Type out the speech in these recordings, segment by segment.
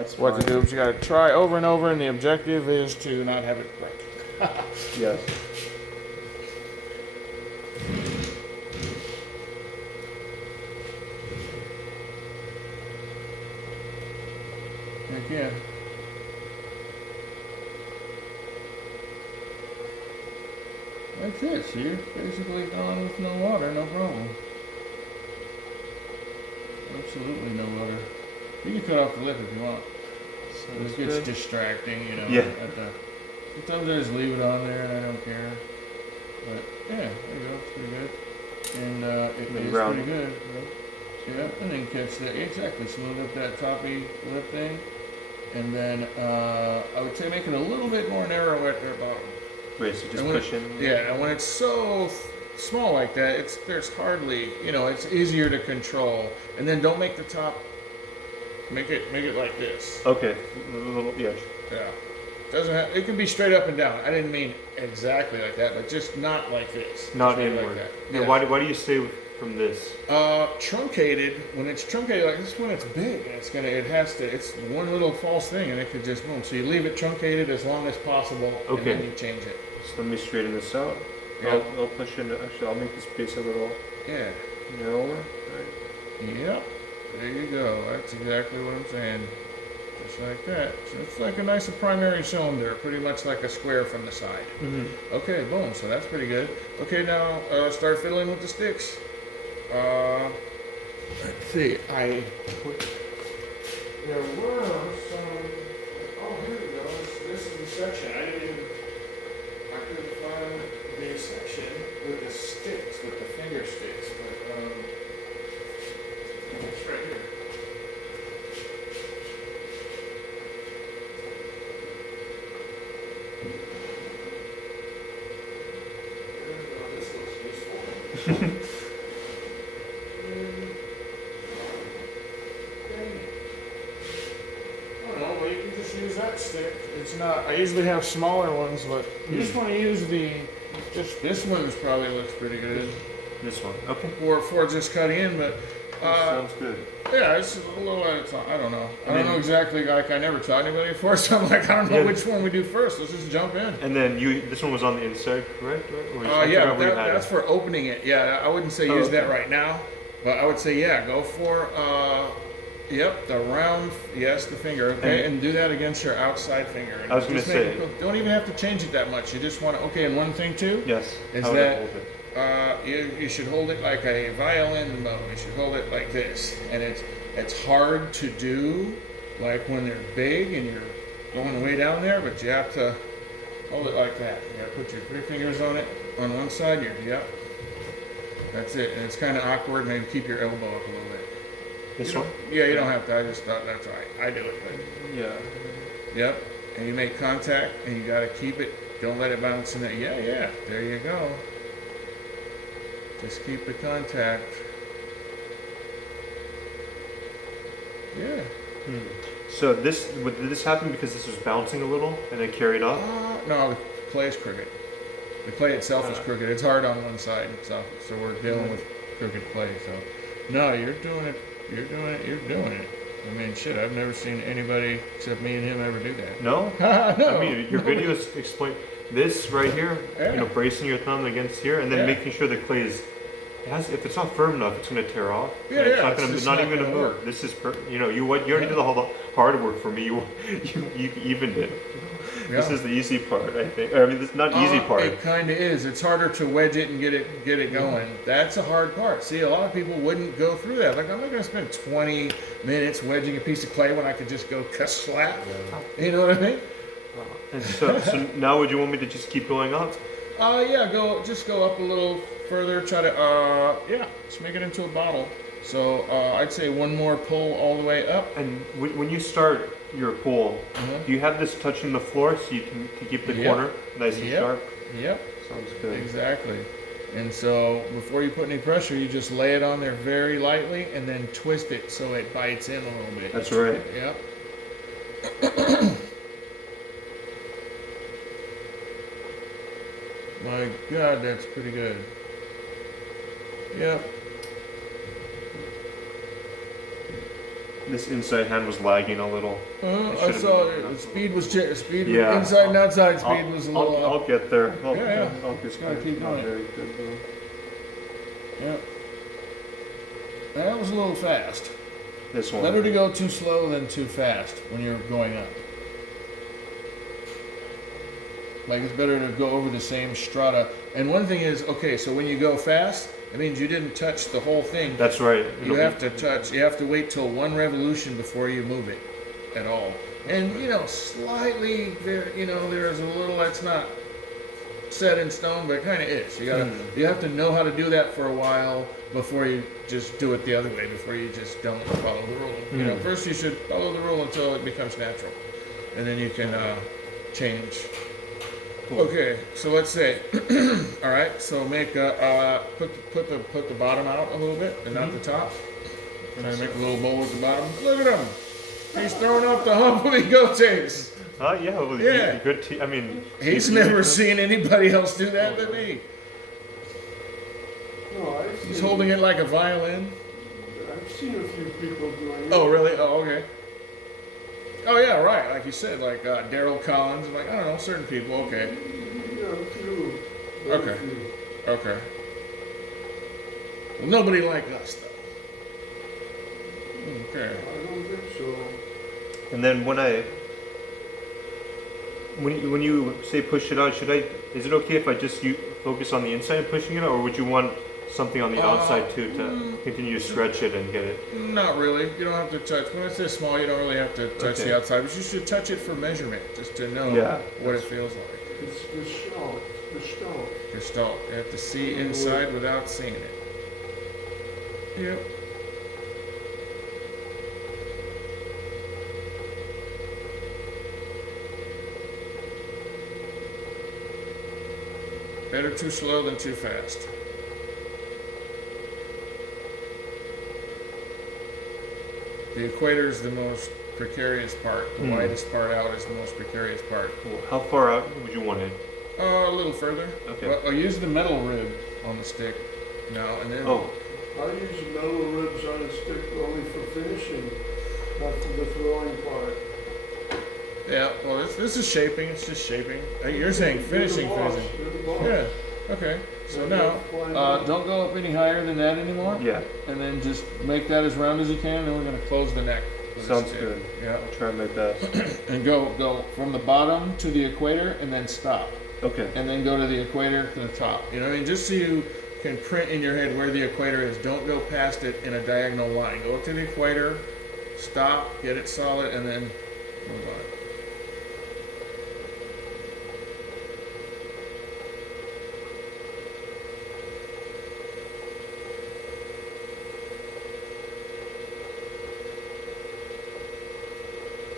That's what fine. to do. But you got to try over and over, and the objective is to not have it break. Yes. Heck yeah. That's it. So you're basically gone with no water, no problem. Absolutely no water. You can cut off the lip if you want. Sounds It gets good. distracting, you know. Yeah. Sometimes I just leave it on there and I don't care. But yeah, there you go. It's pretty good. And it is round. pretty good. Yeah, and then catch that. Exactly. Smooth up that toppy lip thing. And then I would say make it a little bit more narrow at their bottom. Wait, so just And when push in? Yeah, and when it's so small like that, there's hardly, it's easier to control. And then don't make the top, make it like this. Okay. A little, yeah. Yeah. It can be straight up and down. I didn't mean exactly like that, but just not like this. Not Straight inward. like that. Yeah. Yeah. Why do you say from this? Truncated, when it's truncated like this, when it's big, and it's one little false thing and it could just boom. So you leave it truncated as long as possible, Okay. and then you change it. So let me straighten this out. Yeah. I'll push in. Actually, I'll make this piece a little Yeah. narrower. Right. Yep. There you go. That's exactly what I'm saying. Just like that. So it's like a nice primary cylinder, pretty much like a square from the side. Mm-hmm. Okay, boom. So that's pretty good. Okay, now start fiddling with the sticks. Let's see. There were some. Oh, here we go. This is the section. I couldn't find the section with the sticks, with the finger sticks, but it's right here. This looks useful. I don't know, well, you can just use that stick. It's not, I usually have smaller ones, but you just want to use this one probably looks pretty good. This one. Okay. For just cutting in, but Sounds good. yeah, it's a little at a time. I don't know. I don't know exactly. Like I never taught anybody before, so I'm like, I don't know which one we do first. Let's just jump in. And then this one was on the inside, correct? Or I Yeah, forgot where you had that's for opening it. Yeah, I wouldn't say use that right now, but I would say yeah, go for yep, the round, yes, the finger, okay, and do that against your outside finger. And I was gonna just make say- don't even have to change it that much. You just want to, okay, and one thing too, Yes. is How would I that hold it? you should hold it like a violin bow. You should hold it like this, and it's hard to do, like when they're big and you're going way down there, but you have to hold it like that. You gotta put your 3 fingers on it on one side. Yep, that's it. And it's kind of awkward. Maybe keep your elbow up a little bit. This one? Yeah, you don't have to. I just thought that's right. I do it, but Yeah. yep. And you make contact, and you gotta keep it. Don't let it bounce in there. Yeah. There you go. Just keep the contact. Yeah. So did this happen because this was bouncing a little and then carried off? No, the clay is crooked. The clay itself is crooked. It's hard on one side, so we're dealing with crooked clay. So, no, you're doing it. You're doing it. I mean, shit, I've never seen anybody except me and him ever do that. No? No. I mean, your videos explain this right here, Yeah. bracing your thumb against here, and then Yeah. making sure the clay is. If it's not firm enough, it's going to tear off. Yeah, And it's yeah, not it's going just to not even going to gonna move. work. This is you already did all the hard work for me. You evened it. This Yeah. is the easy part, I think. I mean, this is not easy part. It kind of is. It's harder to wedge it and get it going. That's a hard part. See, a lot of people wouldn't go through that. Like, I'm not going to spend 20 minutes wedging a piece of clay when I could just go slap. You know what I mean? And so now would you want me to just keep going up? Yeah. Go up a little further. Try to just make it into a bottle. So I'd say one more pull all the way up. And when you start your pull, do you have this touching the floor so you can keep the corner nice and sharp? Yep. Sounds good. Exactly. And so before you put any pressure, you just lay it on there very lightly and then twist it so it bites in a little bit. That's right. Yep. My God, that's pretty good. Yep. this inside hand was lagging a little. I should've saw been- it. Speed was Yeah. inside and outside speed was a little I'll up. get there. Yeah. I'll just Gotta keep not going. very good though. Yeah. That was a little fast. This one. Better to go too slow than too fast when you're going up. Like it's better to go over the same strata. And one thing is, okay, so when you go fast, it means you didn't touch the whole thing. That's right. You have to wait till one revolution before you move it at all. And, slightly, there's a little that's not set in stone, but it kind of is. You have to know how to do that for a while before you just do it the other way, before you just don't follow the rule. First you should follow the rule until it becomes natural. And then you can change. Cool. Okay, so let's say, all right. So make put the bottom out a little bit and not the top. And I make a little bowl at the bottom. Look at him. He's throwing off the hump with the goat takes. Yeah, well, Yeah. good. He's never seen anybody else do that but me. No, I've He's seen, holding it like a violin. I've seen a few people doing it. Oh, really? Oh, okay. Oh, yeah, right. Like you said, like Daryl Collins, like I don't know, certain people. Okay, Yeah, a few. Very Okay. few. okay. Well, nobody like us, though. Okay. I don't think so. And then when you say push it out, is it okay if I just focus on the inside pushing it out, or would you want something on the outside too to continue to stretch it and get it? Not really. You don't have to touch. When it's this small, you don't really have to touch Okay. the outside, but you should touch it for measurement, just to know Yeah. what it feels like. It's the stone. The stone. Your stall. You have to see inside without seeing it. Yep. Better too slow than too fast. The equator is the most precarious part. The widest part out is the most precarious part. Cool. How far out would you want it? A little further. Okay. Well, I'll use the metal rib on the stick now, and then. Oh, I use metal ribs on a stick only for finishing, not for the throwing part. Yeah. Well, this is shaping. It's just shaping. You're saying finishing, You're the boss. finishing. You're the boss. Yeah. Okay. So Yeah, now, fine. don't go up any higher than that anymore. yeah. And then just make that as round as you can. And then we're gonna close the neck. with a Sounds stick. good. Yeah. I'll try my best. And go from the bottom to the equator, and then stop. Okay. And then go to the equator to the top. You know what I mean? Just so you can print in your head where the equator is. Don't go past it in a diagonal line. Go to the equator, stop, get it solid, and then move on.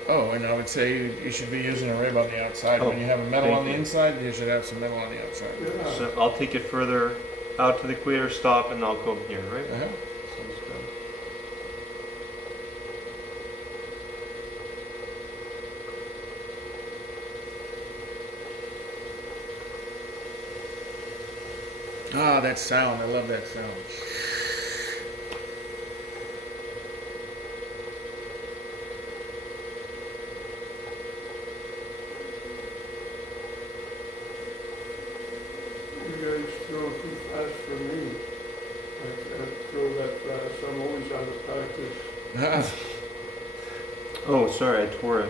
Oh, and I would say you should be using a rib on the outside. Oh, When you have a metal thank on the you. inside, you should have some metal on the outside. Yeah. So I'll take it further out to the equator, stop, and I'll come here, right? Uh-huh. Sounds good. Ah, that sound. I love that sound. You guys throw too fast for me. I can't throw that fast. I'm always out of practice. Oh, sorry, I tore a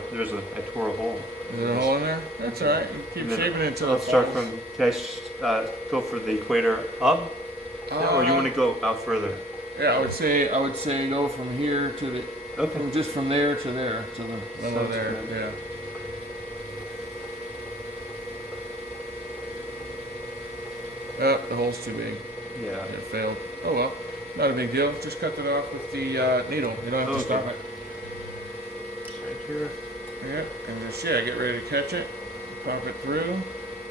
hole. Is there a hole in there? That's all right. You keep And then shaping it until I'll it start falls. from. Can I go for the equator up, or you want to go out further? Yeah, I would say go from here to the Okay. just from there to there to the middle Sounds there. good. Yeah. Oh, the hole's too big. Yeah. It failed. Oh well, not a big deal. Just cut it off with the needle. You don't have to Okay. stop it. Right here. Yeah, and just get ready to catch it. Pop it through.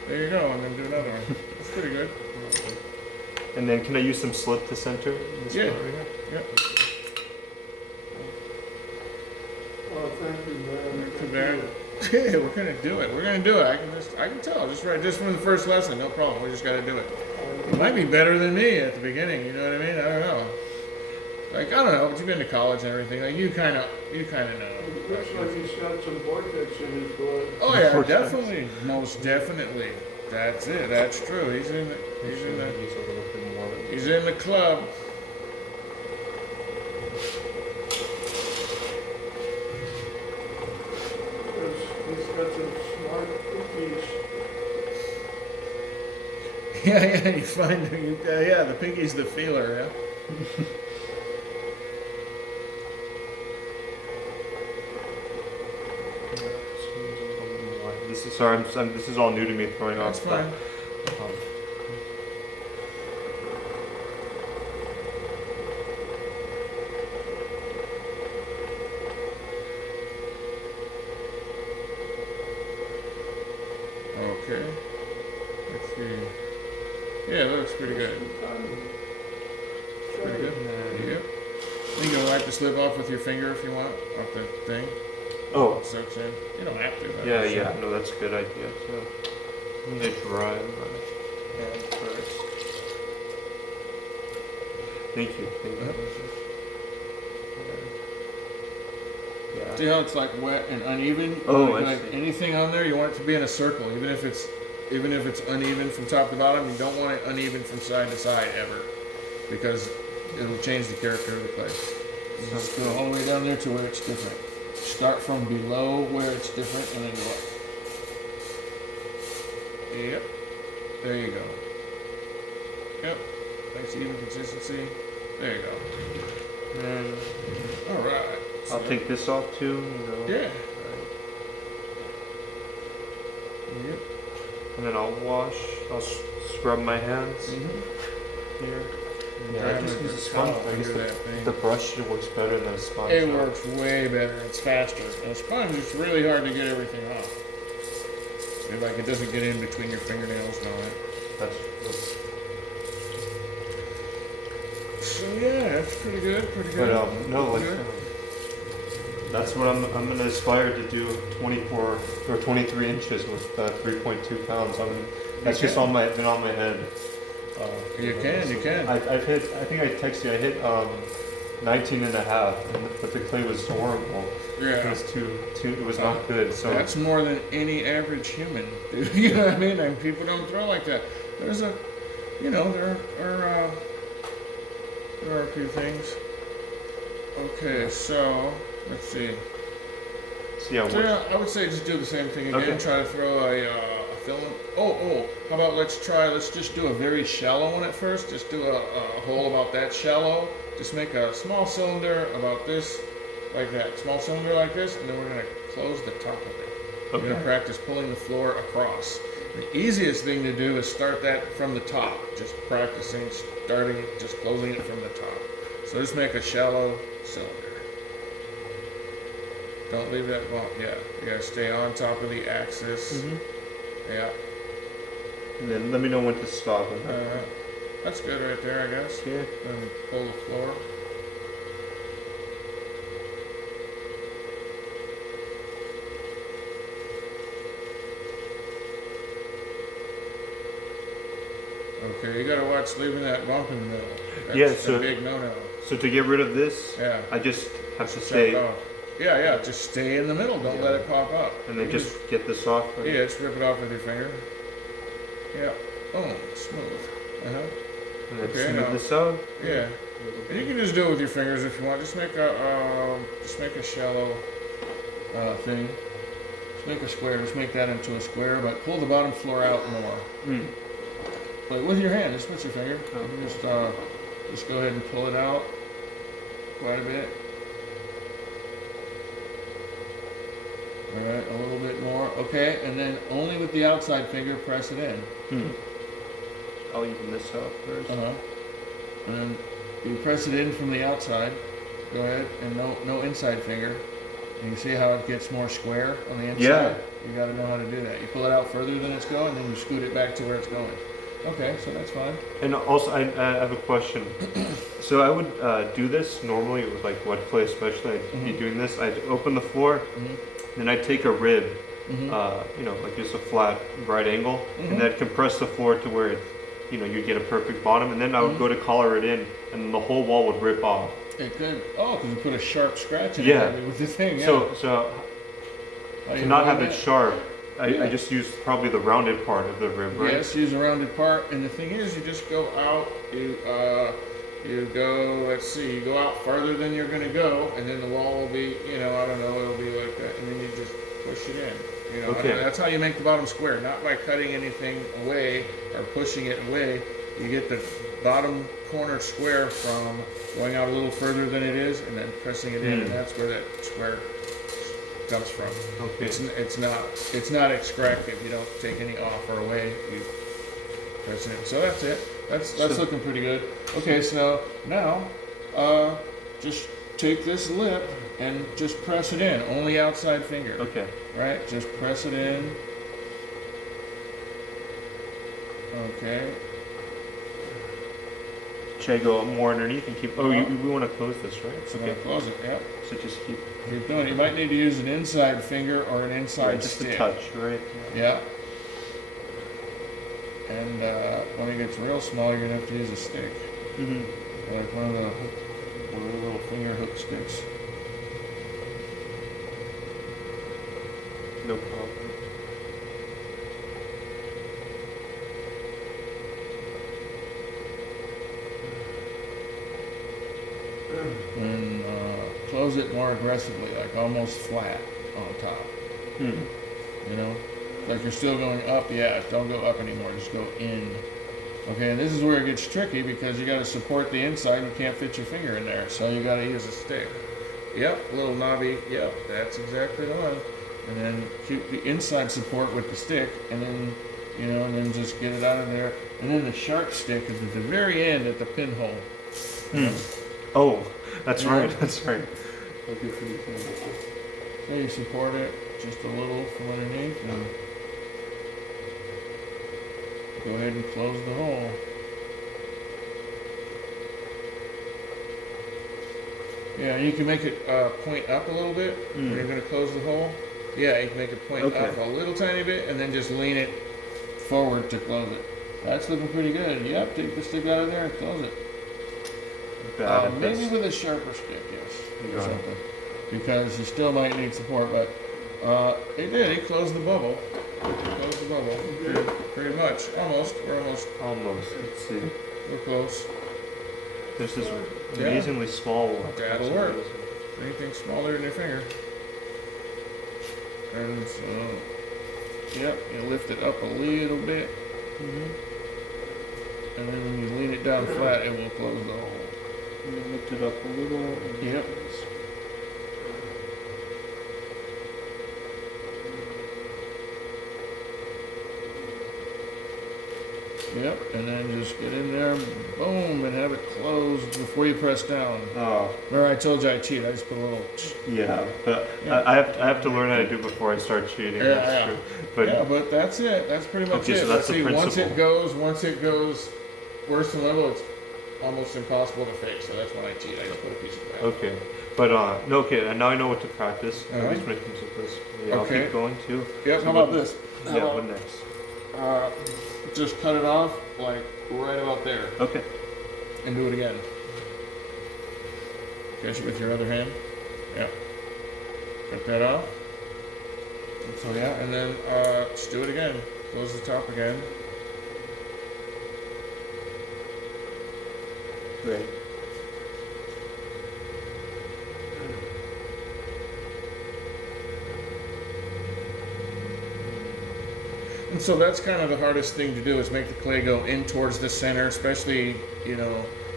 There you go, and then do another one. That's pretty good. And then can I use some slip to center in this Yeah. spot right here? Yep. Oh, thank you, man. Too Thank bad. you. Yeah, we're gonna do it. We're gonna do it. I can tell. Just from the first lesson, no problem. We just gotta do it. You might be better than me at the beginning. You know what I mean? I don't know. Like I don't know. But you've been to college and everything. Like you kind of you kind of know. It looks like he's got some vortex in his blood. Oh yeah, Vortex. definitely, most definitely. That's it. That's true. He's in the He's a little bit more. he's in the club. Because he's got some smart cookies. Yeah, you find yeah, the piggy's the feeler. Yeah. This is sorry. This is all new to me. Throwing That's off. fine. Um, Okay. Let's see. Yeah, it looks pretty good. Pretty good. Yep. You can wipe the slip off with your finger if you want, off the thing. oh. It soaks in. You don't have to. but Yeah, it's- yeah. No, that's a good idea. So, I'm gonna dry my hand first. Thank you. Thank you. Yeah. See how it's like wet and uneven? Oh, like, I like see. anything on there, you want it to be in a circle, even if it's uneven from top to bottom. You don't want it uneven from side to side ever, because it'll change the character of the clay. You just go all the way down there to where it's different. Start from below where it's different, and then go up. Yep. There you go. Yep. Nice even consistency. There you go. And All right. I'll take this off too. You know. Yeah. Right. Yep. And then I'll wash. I'll scrub my hands Mm-hmm. here. Yeah, Grab I just it, use a just sponge. towel I guess under that thing. the brush works better than a sponge. It though. works way better. It's faster. And a sponge, it's really hard to get everything off. And like it doesn't get in between your fingernails and all that. That's So yeah, that's pretty good. Pretty good. But no, like Good. that's what I'm gonna aspire to do. 24 or 23 inches with 3.2 pounds. That's just can. been on my head. You can. I've hit. I think I texted you. I hit 19 and a half, but the clay was horrible. It Yeah. was too. It was not good. So That's more than any average human. Dude. You know what I mean? And people don't throw like that. There's a, there are a few things. Okay, so let's see. so yeah. So yeah, I would say just do the same thing again. Okay. Try to throw a filament. Oh, how about let's just do a very shallow one at first. Just do a hole about that shallow. Just make a small cylinder about this, like that. Small cylinder like this, and then we're gonna close the top of it. We're gonna Okay. practice pulling the floor across. The easiest thing to do is start that from the top. Just practicing, just closing it from the top. So just make a shallow cylinder. Don't leave that bump. Yeah, you gotta stay on top of the axis. Mhm. Yeah. And then let me know when to stop. That's good right there, I guess. Okay. And pull the floor. Okay, you gotta watch leaving that bump in the middle. That's Yeah, a so- big no-no. So to get rid of this, Yeah. I just have to Chop it stay off. Yeah, just stay in the middle. Don't Yeah. let it pop up. and then You just get this off. Right? yeah, just rip it off with your finger. Yeah. Boom, smooth. And then Okay, smooth now- this out. Yeah. And you can just do it with your fingers if you want. Just make a shallow thing. Just make a square. Just make that into a square, but pull the bottom floor out more. Mm. But with your hand, just with your finger. Oh. You can just go ahead and pull it out quite a bit. All right, a little bit more. Okay, and then only with the outside finger press it in. I'll even this out first. Uh-huh. And then you press it in from the outside. Go ahead, and no inside finger. And you see how it gets more square on the inside? Yeah. You gotta know how to do that. You pull it out further than it's going, then you scoot it back to where it's going. Okay, so that's fine. And also, I have a question. So I would do this normally with like wet clay, especially. I'd be Mhm. doing this. I'd open the floor, Mm-hmm. then I'd take a rib, Mm-hmm. like just a flat right angle, Mhm. and then I'd compress the floor to where it, you'd get a perfect bottom, and then I would Mhm. go to collar it in, and the whole wall would rip off. It could. Oh, because you put a sharp scratch in Yeah. it maybe with the thing. Yeah. So How to you not have avoid it that? sharp, I Yeah. just use probably the rounded part of the rib, right? Yes, use a rounded part, and the thing is, you just go out. You go. Let's see. You go out farther than you're going to go, and then the wall will be. You know, I don't know. It'll be like that, and then you just push it in. You know, Okay. that's how you make the bottom square. Not by cutting anything away or pushing it away. You get the bottom corner square from going out a little further than it is, and then pressing it in, and that's where that square comes from. Okay. It's not extractive. You don't take any off or away. You press it in. So that's it. That's So- looking pretty good. Okay, so now just take this lip and just press it in. Only outside finger. Okay. Right? Just press it in. Okay. Should I go more underneath and keep? Oh, we want to close this, right? So Okay. close it. Yeah. So just keep Keep doing it. You might need to use an inside finger or an inside just stick. a touch, right? Yeah. And when it gets real small, you're gonna have to use a stick, Mm-hmm. like one of the little finger hook sticks. No problem. And close it more aggressively, like almost flat on top. Hmm. You know, like you're still going up. Yeah, don't go up anymore. Just go in. Okay, and this is where it gets tricky because you got to support the inside. You can't fit your finger in there, so you got to use a stick. Yep, little knobby. Yep, that's exactly the one. And then keep the inside support with the stick, and then and then just get it out of there. And then the sharp stick is at the very end at the pinhole. Hmm. Oh, that's Yeah. right. That's right. Okay, for these things. So you support it just a little from underneath, and go ahead and close the hole. Yeah, you can make it point up a little bit when you're going to close the hole. Yeah, you can make it point Okay. up a little tiny bit, and then just lean it forward to close it. That's looking pretty good. Yep, take the stick out of there and close it. Bad at Maybe this. with a sharper stick, yes, or Got it. something, because you still might need support. But he did. He closed the bubble. Closed the bubble. Pretty much. Almost. We're almost. Almost. Let's see. We're close. This is Yeah. amazingly small one. That'll That's work. amazing. Anything smaller than your finger. And so, yep, you lift it up a little bit, and then when you lean it down flat, it will close the hole. And then lift it up a little. Yep. Yep, and then just get in there, boom, and have it closed before you press down. Oh, Remember I told you I cheat, I just put a little, yeah. But Yeah. I have to learn how to do it before I start cheating. Yeah, That's yeah. true. But yeah, but that's it, that's pretty much Okay, it. so that's But the see, once principle. it goes worse than level, it's almost impossible to fix, so that's when I cheat, I just put a piece of glass. okay. But no, okay. And now I know what to practice. At Uh-huh. least when it comes to this. Yeah, I'll Okay. keep going too. Yep, So how what- about this? How Yeah. about, What next? just cut it off, like, right about there, Okay. and do it again. Catch it with your other hand. Yeah. Cut that off. So yeah, and then just do it again. Close the top again. Great. And so that's kind of the hardest thing to do is make the clay go in towards the center, especially,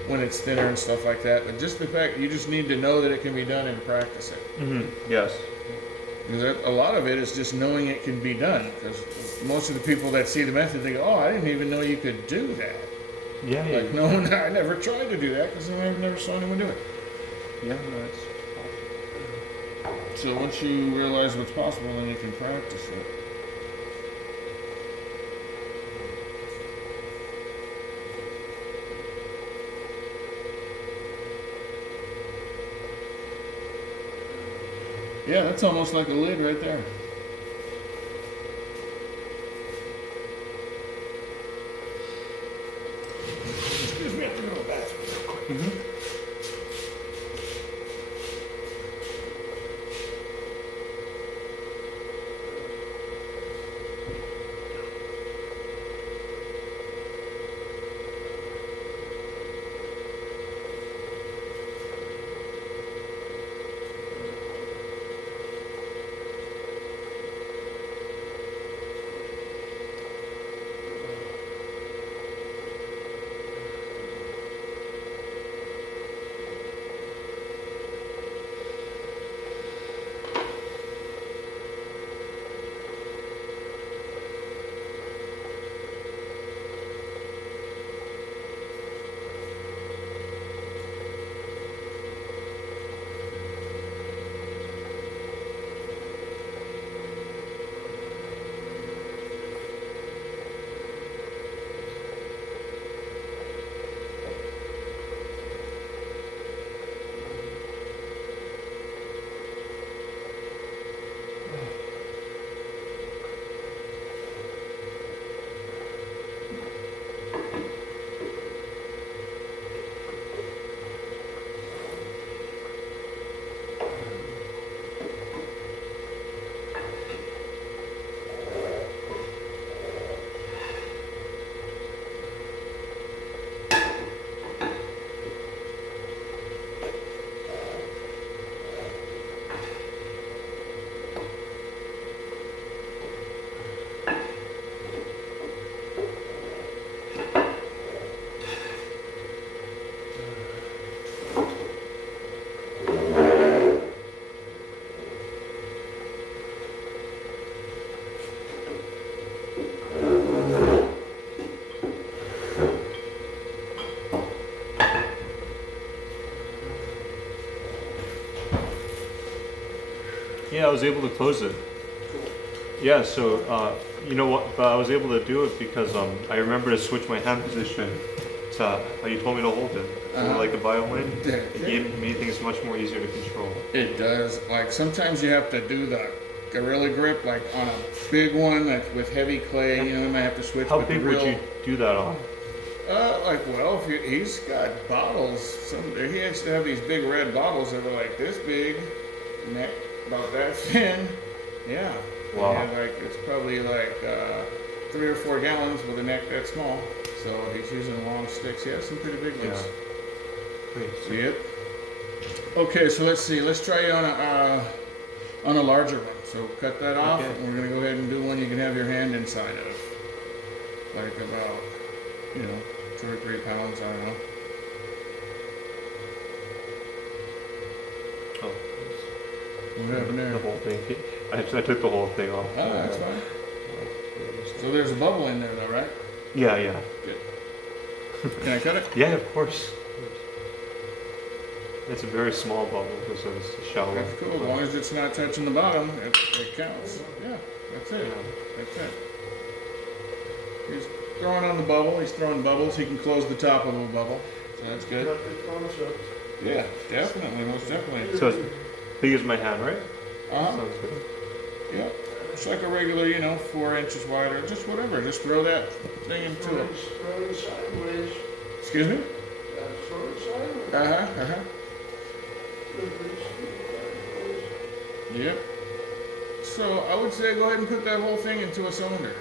when it's thinner and stuff like that. But just the fact, you just need to know that it can be done and practice it. Mm-hmm. Yes. Because a lot of it is just knowing it can be done. Because most of the people that see the method, they go, oh, I didn't even know you could do that. Yeah. Yeah. Like, no, I never tried to do that because I've never saw anyone do it. Yeah. That's. So once you realize what's possible, then you can practice it. Yeah, that's almost like a lid right there. Excuse me, I have to go to the bathroom real quick. was able to close it. Yeah, so you know what? But I was able to do it because I remember to switch my hand position to how you told me to hold it, like a violin. It made things much more easier to control. It does. Like sometimes you have to do the gorilla grip, like on a big one that's with heavy clay. You know, you might have to switch. How with big the real, would you do that on? well, if he's got bottles. He has to have these big red bottles that are like this big, neck about that thin. Yeah. Wow. And like it's probably like 3 or 4 gallons with a neck that small. So he's using long sticks. He has some pretty big ones. Yeah. Yep. Okay, so let's see. Let's try you on a larger one. So cut that off, Okay. and we're gonna go ahead and do one you can have your hand inside of, like about 2 or 3 pounds. I don't know. Oh, What happened there? the whole thing. I took the whole thing off. Oh, that's fine. So there's a bubble in there, though, right? Yeah, yeah. Good. Can I cut it? Yeah, of course. It's a very small bubble because it's shallow. That's cool. As long as it's not touching the bottom, it counts. Yeah, that's it. Yeah. That's it. He's throwing on the bubble. He's throwing bubbles. He can close the top of a bubble. So that's good. Got the concept. Yeah, definitely. Most definitely. So it's big as my hand, right? Uh-huh. Sounds good. Yeah. It's like a regular, 4 inches wide or just whatever. Just throw that thing into it. Throw it sideways. Excuse me? Throw it sideways. Uh-huh. Yep. So I would say go ahead and put that whole thing into a cylinder.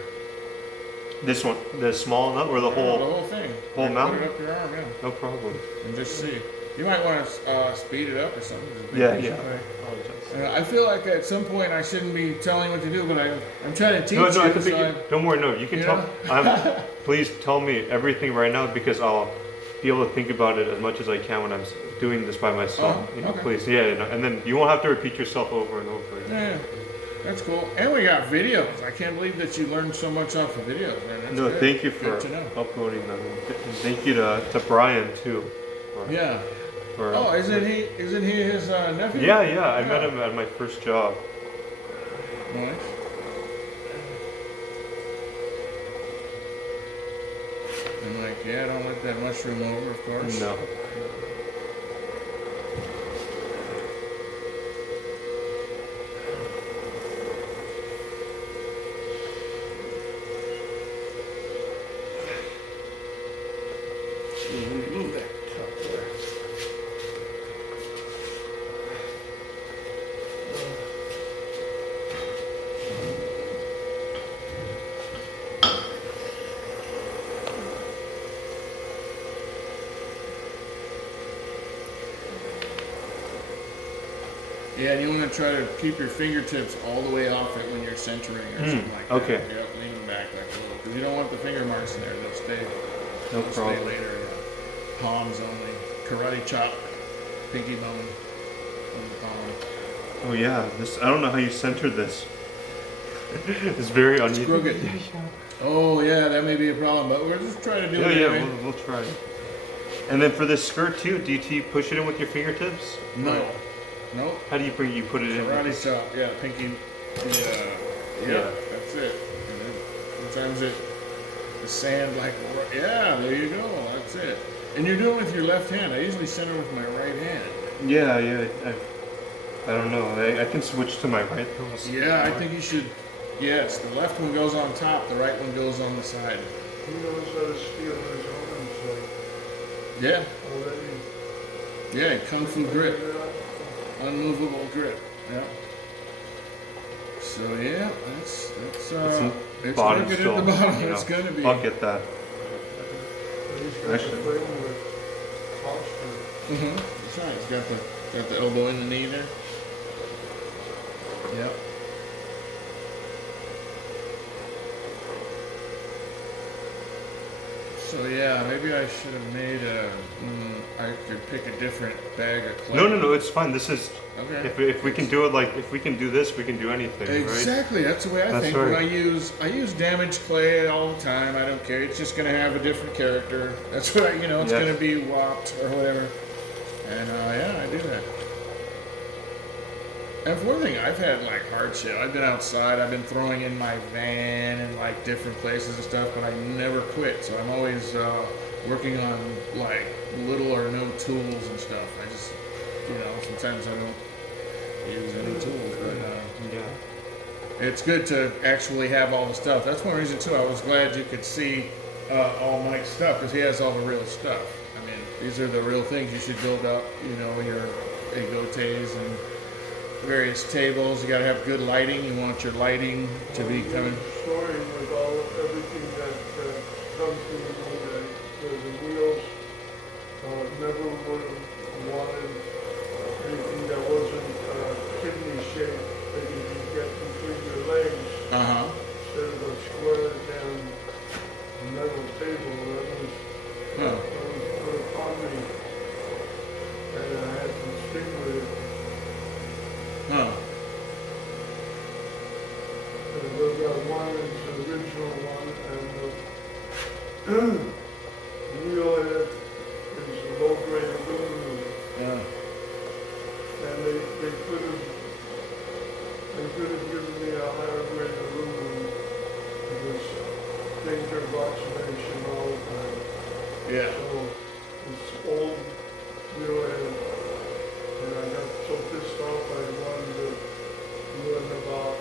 This one, the small nut or the The whole? whole thing. Whole Put mountain? it up your arm, yeah. No problem. And just see. You might want to speed it up or something. Yeah, yeah. I apologize. I feel like at some point I shouldn't be telling you what to do, but I'm trying to teach No, you. I can so don't worry. No, you can tell. Please tell me everything right now because I'll be able to think about it as much as I can when I'm doing this by myself. Okay. Please, yeah, and then you won't have to repeat yourself over and over. Yeah, that's cool. And we got videos. I can't believe that you learned so much off of videos, man. That's No, good. thank you for Good to know. uploading them. And thank you to Brian too. Yeah. For, Oh, isn't he his nephew? Yeah, I met him at my first job. Nice. And like, yeah, don't let that mushroom over, of course. No. Move that top there. Yeah, and you want to try to keep your fingertips all the way off it when you're centering or something like that. okay. Yep, lean them back like a little. Because you don't want the finger marks in there. They'll stay. No They'll problem. Stay later. Yeah. Palms only. Karate chop. Pinky bone. On the palm. Oh yeah, this. I don't know how you centered this. It's very uneven. Crooked. Oh yeah, that may be a problem, but we're just trying to do Yeah, it. yeah, anyway. we'll try. And then for this skirt too, do you push it in with your fingertips? No. Nope. How do you put it in? Karate chop. Yeah, pinky. Yeah. That's it. And then sometimes the sand like. Yeah, there you go. That's it. And you're doing it with your left hand. I usually center with my right hand. Yeah. I don't know. I can switch to my right though. Yeah, I think you should. Yes, the left one goes on top, the right one goes on the side. He knows how to steal his arms, Yeah, already. yeah, kung fu grip, unmovable grip. Yeah. So yeah, that's it's Bottom crooked still, at the bottom. you know. It's gonna be. I'll get that. He's got Actually- to play with posture. That's right. It's got the elbow in the knee there. Yep. So yeah, maybe I should have made I could pick a different bag of clay. No, it's fine. This is Okay. if we can do it if we can do this, we can do anything, right? Exactly. That's the way I That's think. right. When I use damaged clay all the time. I don't care. It's just gonna have a different character. That's what it's Yes. gonna be whopped or whatever. And yeah, I do that. And for one thing, I've had like hardship. I've been outside. I've been throwing in my van and like different places and stuff, but I never quit. So I'm always working on like little or no tools and stuff. I just, sometimes I don't use any tools, but Yeah. it's good to actually have all the stuff. That's one reason too. I was glad you could see all Mike's stuff because he has all the real stuff. I mean, these are the real things you should build up. Your egotes and various tables. You got to have good lighting. You want your lighting to be coming. Storing with everything that comes to the wheels. Never would have wanted anything that wasn't kidney shaped that you can get between your legs. Instead of a square down metal table. That was put upon me. And I had to stick with it. And those are one is the original one, and the wheel head is low grade aluminum. Yeah. And they could have given me a higher grade aluminum because danger of oxidation all the time. Yeah. So it's old wheel head, and I got so pissed off I wanted to learn about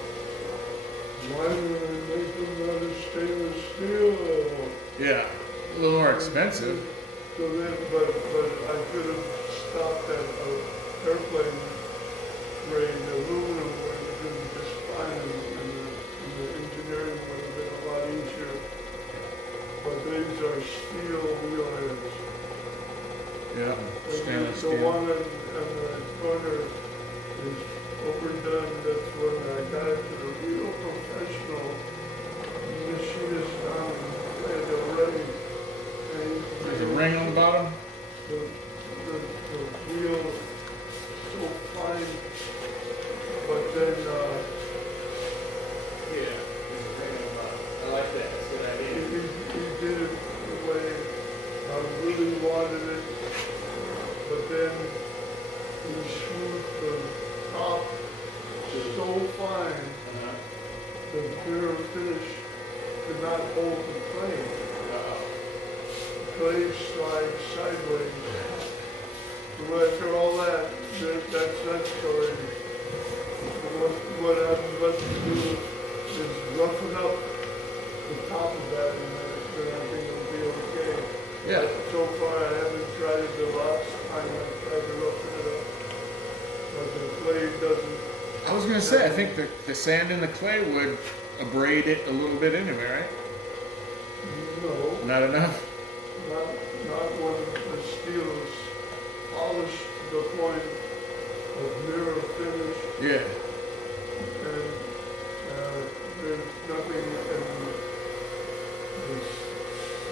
why do they make them out of stainless steel? Yeah. A little more expensive. So then, but I could have stopped at airplane grade aluminum where it would be just fine, and the engineering would have been a lot easier. But these are steel wheel heads. Yeah. Stainless The steel. one on the corner is overdone. That's when I got it to the real professional machinist down in already. There's a ring on the bottom. The wheel so fine, but then Yeah. There's a ring on the bottom. I like that. That's a good idea. he did it the way I really wanted it, but then he smoothed the top so fine the clear finish could not hold the clay. Clay slides sideways. So after all that, that's that story. What I'm about to do is roughen up the top of that, and then I think it'll be okay. Yeah. So far, I haven't tried it the last time I tried to roughen it up. But the clay doesn't. I was gonna say, I think the sand and the clay would abrade it a little bit anyway, right? No, Not enough. not when the steel is polished to the point of mirror finish, Yeah. and there's nothing in this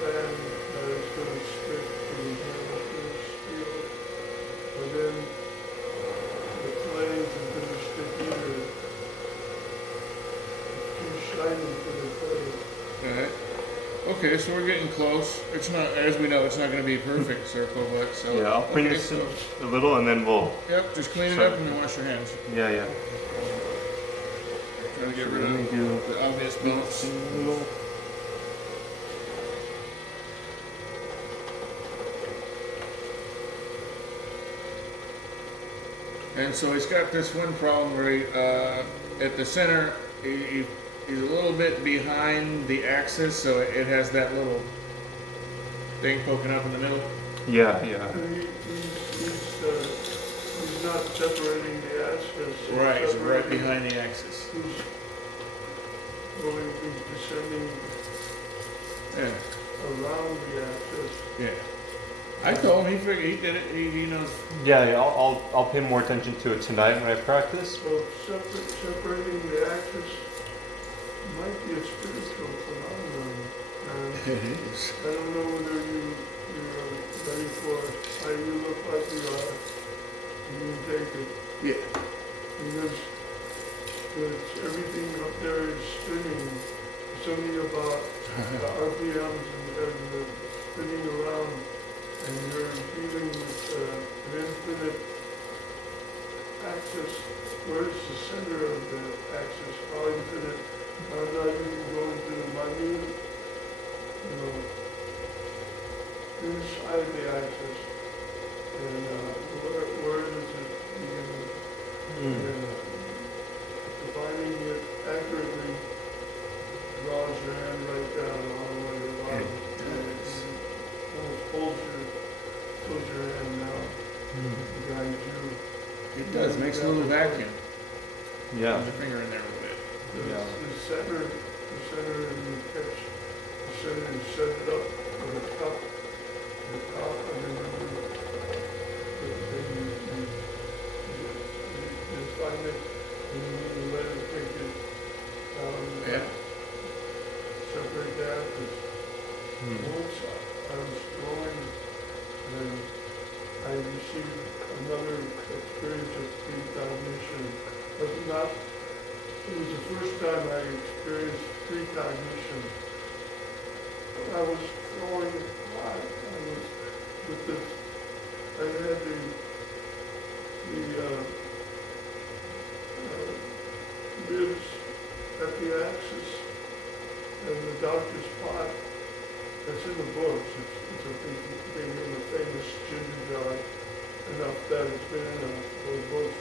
sand that is going to stick to the mirror finish steel. But then the clay isn't going to stick either. It's too shiny for the clay. Alright. Okay, so we're getting close. It's not, as we know, it's not going to be a perfect circle, but so. Yeah, I'll bring okay, this in so- a little and then we'll. Yep, just clean it Sorry. up and then wash your hands. Yeah. Try to get So rid let me of do the obvious bumps. a little. And so he's got this one problem where he, at the center, he's a little bit behind the axis, so it has that little thing poking up in the middle. Yeah. And he's not separating the axis. He's Right, so right separating- behind the axis. He's descending Yeah, around the axis. yeah. I told him, he figured, he did it, he knows. Yeah. I'll pay more attention to it tonight when I practice. So separating the axis might be a spiritual phenomenon. And It is. I don't know whether you're ready for how you look like you are. You can take it. Yeah. Because everything up there is spinning. Something about the RPMs and the spinning around, and you're dealing with an infinite axis, where's the center of the axis, how infinite, I'm not even going to the minute, you know, inside the axis, and where does it begin? And defining it accurately draws your hand right down all the way to the bottom. Almost pulls your hand down, guides you. It does, makes a little vacuum. Yeah. Put your finger in there a little bit. Yeah. The center, and you catch the center and set it up with the top, I remember, then you find it, and you need to let it take it down. Yeah. Separate that, because once I was throwing, and I received another experience of precognition, but not, it was the first time I experienced precognition. I was throwing high, I was with the, I had the ribs at the axis, and the doctor's pot, that's in the books, it's a big in the famous ginger jar, enough that it's been in those books.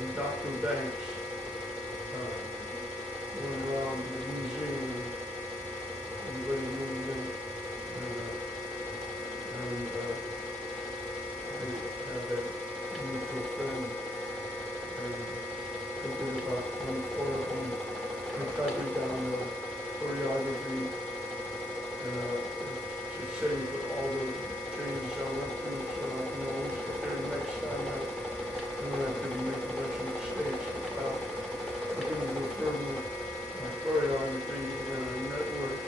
And Dr. Banks went around the museum, and everybody knew him, and I had that mutual friend, and I did about 24 of them. I copied down the choreography, to save all the changes I went through, so I can always get there next time I have to make a bunch of mistakes without looking to refer to my choreography and a network.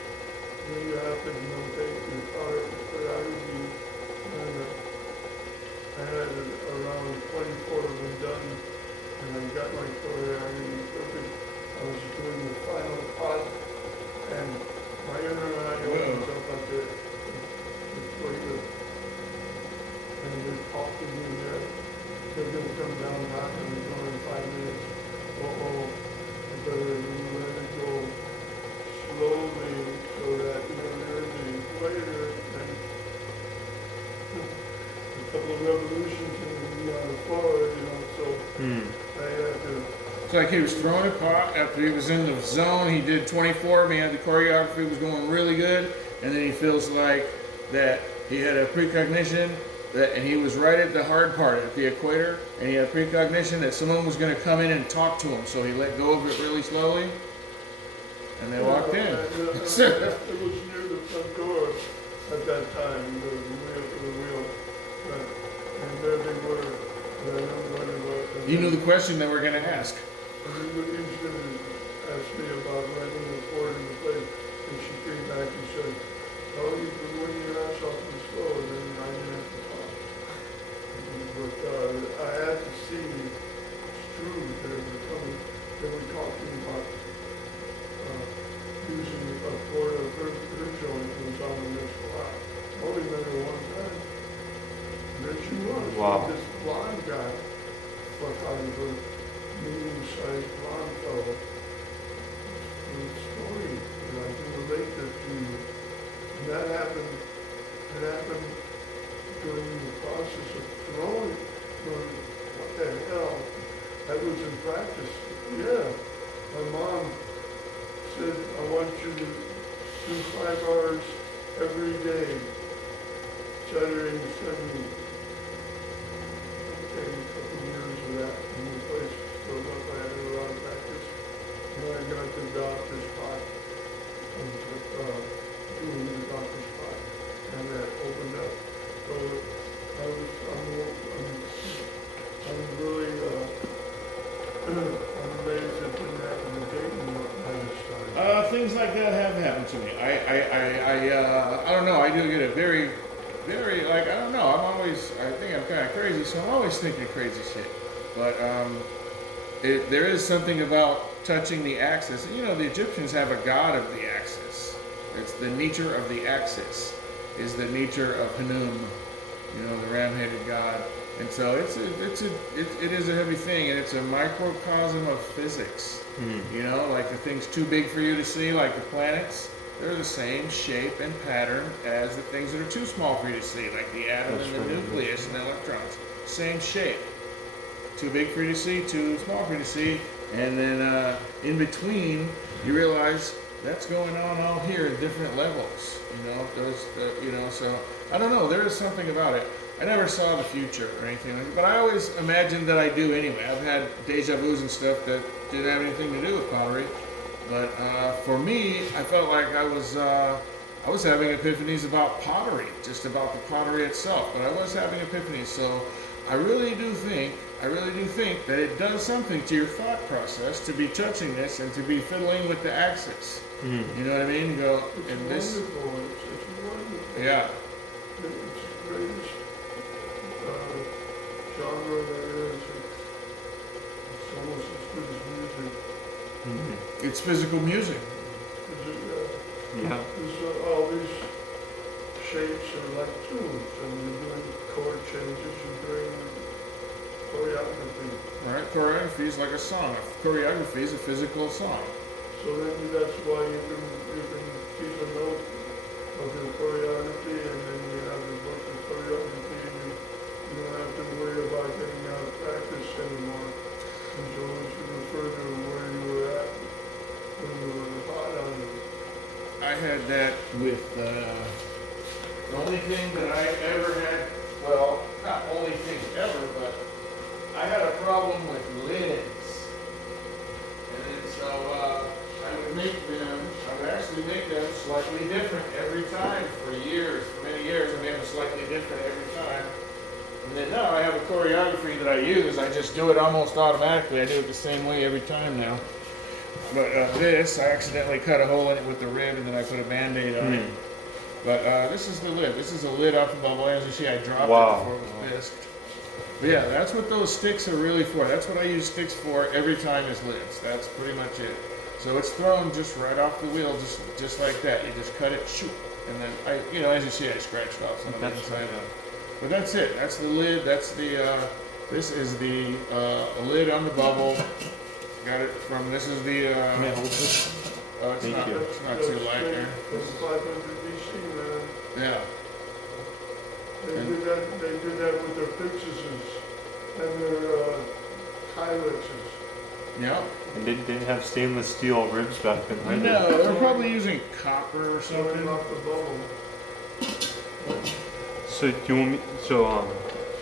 Then you have to notate your choreography, and I had around 24 of them done, and I got my choreography perfect. I was doing the final part, and my inner eye opens up at the equator, and they're talking in there. They're going to come down back and they're going in 5 minutes. I better let it go slowly so that you're in the equator, and a couple of revolutions and you'll be on the floor, so I had to. It's like he was throwing a pot after he was in the zone. He did 24. He had the choreography was going really good, and then he feels like that he had a precognition and he was right at the hard part at the equator, and he had precognition that someone was going to come in and talk to him. So he let go of it really slowly, and they walked in. It was near the front door at that time. The wheel, and there they were. And I knew where they were. You knew the question they were going to ask. And he was going to ask me about writing the report in the place, and she came back and said, "Oh, you've been winning your ass off in slow, and then I didn't have to talk." But I had to see it's true that they were talking about using a quarter of her joint was on the next block. I only met her one time. And there she was. Wow. This blonde guy, fuck out of her, medium-sized blonde fellow. It was a story that I can relate that to you. And that happened during the process of throwing. What the hell? I was in practice. Yeah. My mom said, I want you to do 5 hours every day, Saturday and Sunday. Okay, a couple of years of that, and the place filled up. I had a lot of practice. And I got the doctor's spot. I was doing the doctor's spot, and that opened up. So I'm really I'm amazed it didn't happen to Dayton by this time. Things like that have happened to me. I don't know. I do get a very, like, I don't know. I think I'm kind of crazy, so I'm always thinking crazy shit. But there is something about touching the axis. You know, the Egyptians have a god of the axis. It's the nature of the axis is the nature of Hanum. You know, the ram-headed god. And so it is a heavy thing, and it's a microcosm of physics. You know, like the things too big for you to see, like the planets, they're the same shape and pattern as the things that are too small for you to see, like the atom That's and the right. nucleus and the electrons. Same shape. Too big for you to see, too small for you to see. And then in between, you realize that's going on out here in different levels. You know, so I don't know. There is something about it. I never saw the future or anything like that, but I always imagined that I do anyway. I've had deja vus and stuff that didn't have anything to do with pottery, but for me, I felt like I was having epiphanies about pottery, just about the pottery itself. But I was having epiphanies, so I really do think that it does something to your thought process to be touching this and to be fiddling with the axis. You know what I mean? You go It's and this, wonderful. It's wonderful. yeah. It's the greatest genre there is. It's almost as good as music. It's physical music. Yeah. There's all these shapes are like tunes, and you're doing chord changes, you're doing choreography. Right? Choreography is like a song. Choreography is a physical song. So then that's why you can keep a note of your choreography, and then you have your book of choreography, and you don't have to worry about getting out of practice anymore. And you always refer to where you were at when you were hot on it. I had that with the only thing that I ever had, well, not only thing ever, but I had a problem with lids. And then so I would actually make them slightly different every time for years, for many years. I made them slightly different every time. And then now I have a choreography that I use. I just do it almost automatically. I do it the same way every time now. But this, I accidentally cut a hole in it with the rib, and then I put a Band-Aid on it. But this is the lid. This is a lid off the bubble. As you see, I dropped it before it was bisqued. But yeah, that's what those sticks are really for. That's what I use sticks for every time is lids. That's pretty much it. So it's thrown just right off the wheel, just like that. You just cut it, shoot, and then as you see, I scratched off some of the inside. But that's it. That's the lid. That's the. This is the lid on the bubble. Got it from. This is the. It's Thank not. you. It's not too light there. From 500 BC, man. Yeah. They did that with their pictuses and their Kylexes. Yeah. And didn't have stainless steel ribs back then, right? No, they're probably using copper or Showing something. off the bubble. So do you want me? So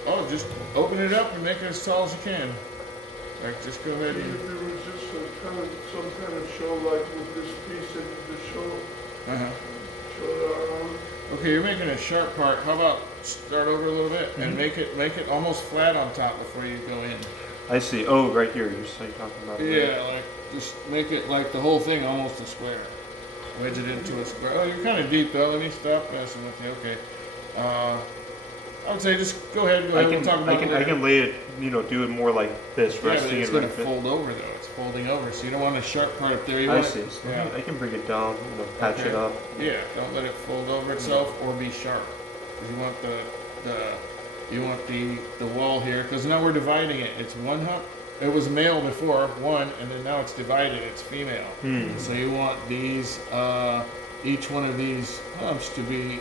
Oh, just open it up and make it as tall as you can. Like, just go ahead If and. there was just some kind of show like with this piece that you just showed our own. Okay, you're making a sharp part. How about start over a little bit and make it almost flat on top before you go in. I see. Oh, right here. You're talking about. Yeah, like just make it like the whole thing almost a square. Wedge it into a square. Oh, you're kind of deep though. Let me stop messing with you. Okay. I would say just go ahead. I We'll talk about it I later. can lay it. Do it more like this, Yeah, but resting it's it going right to there. fold over though. It's folding over, so you don't want a sharp part up there. You I want see. it, So yeah. I can bring it down. Patch it up. Yeah, don't let it fold over itself or be sharp. 'Cause you want the wall here. Because now we're dividing it. It's one hump. It was male before, one, and then now it's divided. It's female. So you want these, each one of these humps to be,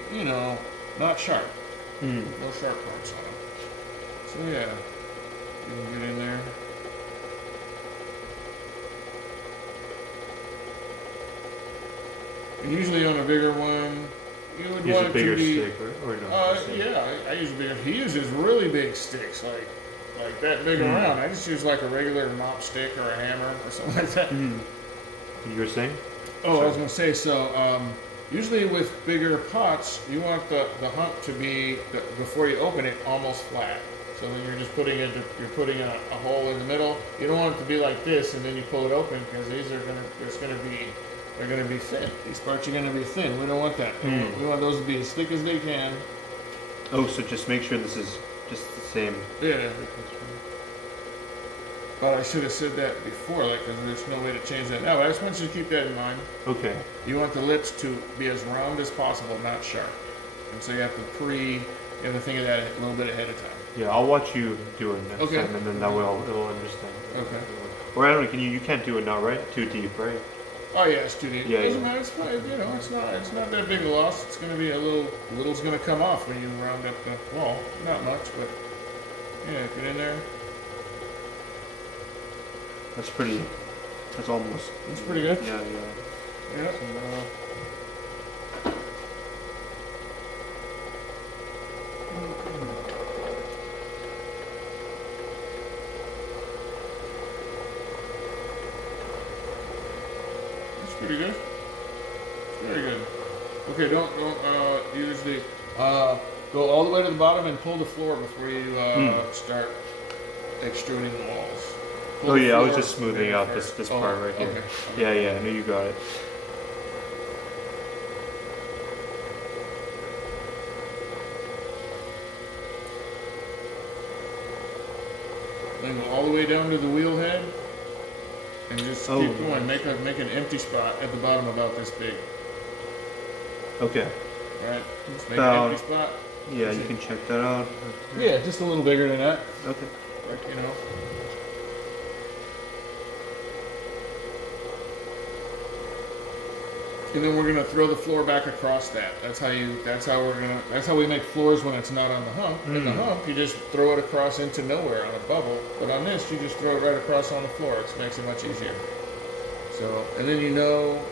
not sharp. No sharp parts on them. So yeah, you can get in there. Usually on a bigger one, you would Use want a it bigger to be. stick, or no? Same. Yeah, I use bigger. He uses really big sticks, like that big around. I just use like a regular mop stick or a hammer or something like that. You were saying? Oh, I was gonna say usually with bigger pots, you want the hump to be before you open it almost flat. So then you're just putting a hole in the middle. You don't want it to be like this, and then you pull it open because they're gonna be thin. These parts are gonna be thin. We don't want that. We want those to be as thick as they can. Oh, so just make sure this is just the same. Yeah. But I should have said that before, because there's no way to change that now. But I just want you to keep that in mind. Okay. You want the lips to be as round as possible, not sharp. And so you have to think of that a little bit ahead of time. Yeah, I'll watch you do it next Okay. time, and then that way it'll understand. Okay. Or I don't know. You can't do it now, right? Too deep, right? Oh yeah, it's too deep. Yeah, Doesn't yeah. matter. It's fine. You know, it's not that big a loss. It's gonna be little's gonna come off when you round up the wall. Not much, but yeah, get in there. That's pretty. That's almost. It's pretty good. Yeah, yeah. Yeah. It's pretty good. It's very good. Okay, don't use the go all the way to the bottom and pull the floor before you start extruding the walls. Pull Oh the yeah, I was floor just smoothing out first. this Oh, part right here. okay. Yeah, yeah, I knew you got it. Then go all the way down to the wheel head, and just keep going. Make an empty spot at the bottom about this big. Okay. All right, just make an empty spot. Yeah, you can check that out. Yeah, just a little bigger than that. Okay. Like, you know. And then we're gonna throw the floor back across that. That's how we make floors when it's not on the hump. In the hump, you just throw it across into nowhere on a bubble. But on this, you just throw it right across on the floor. It makes it much easier. So, and then you'll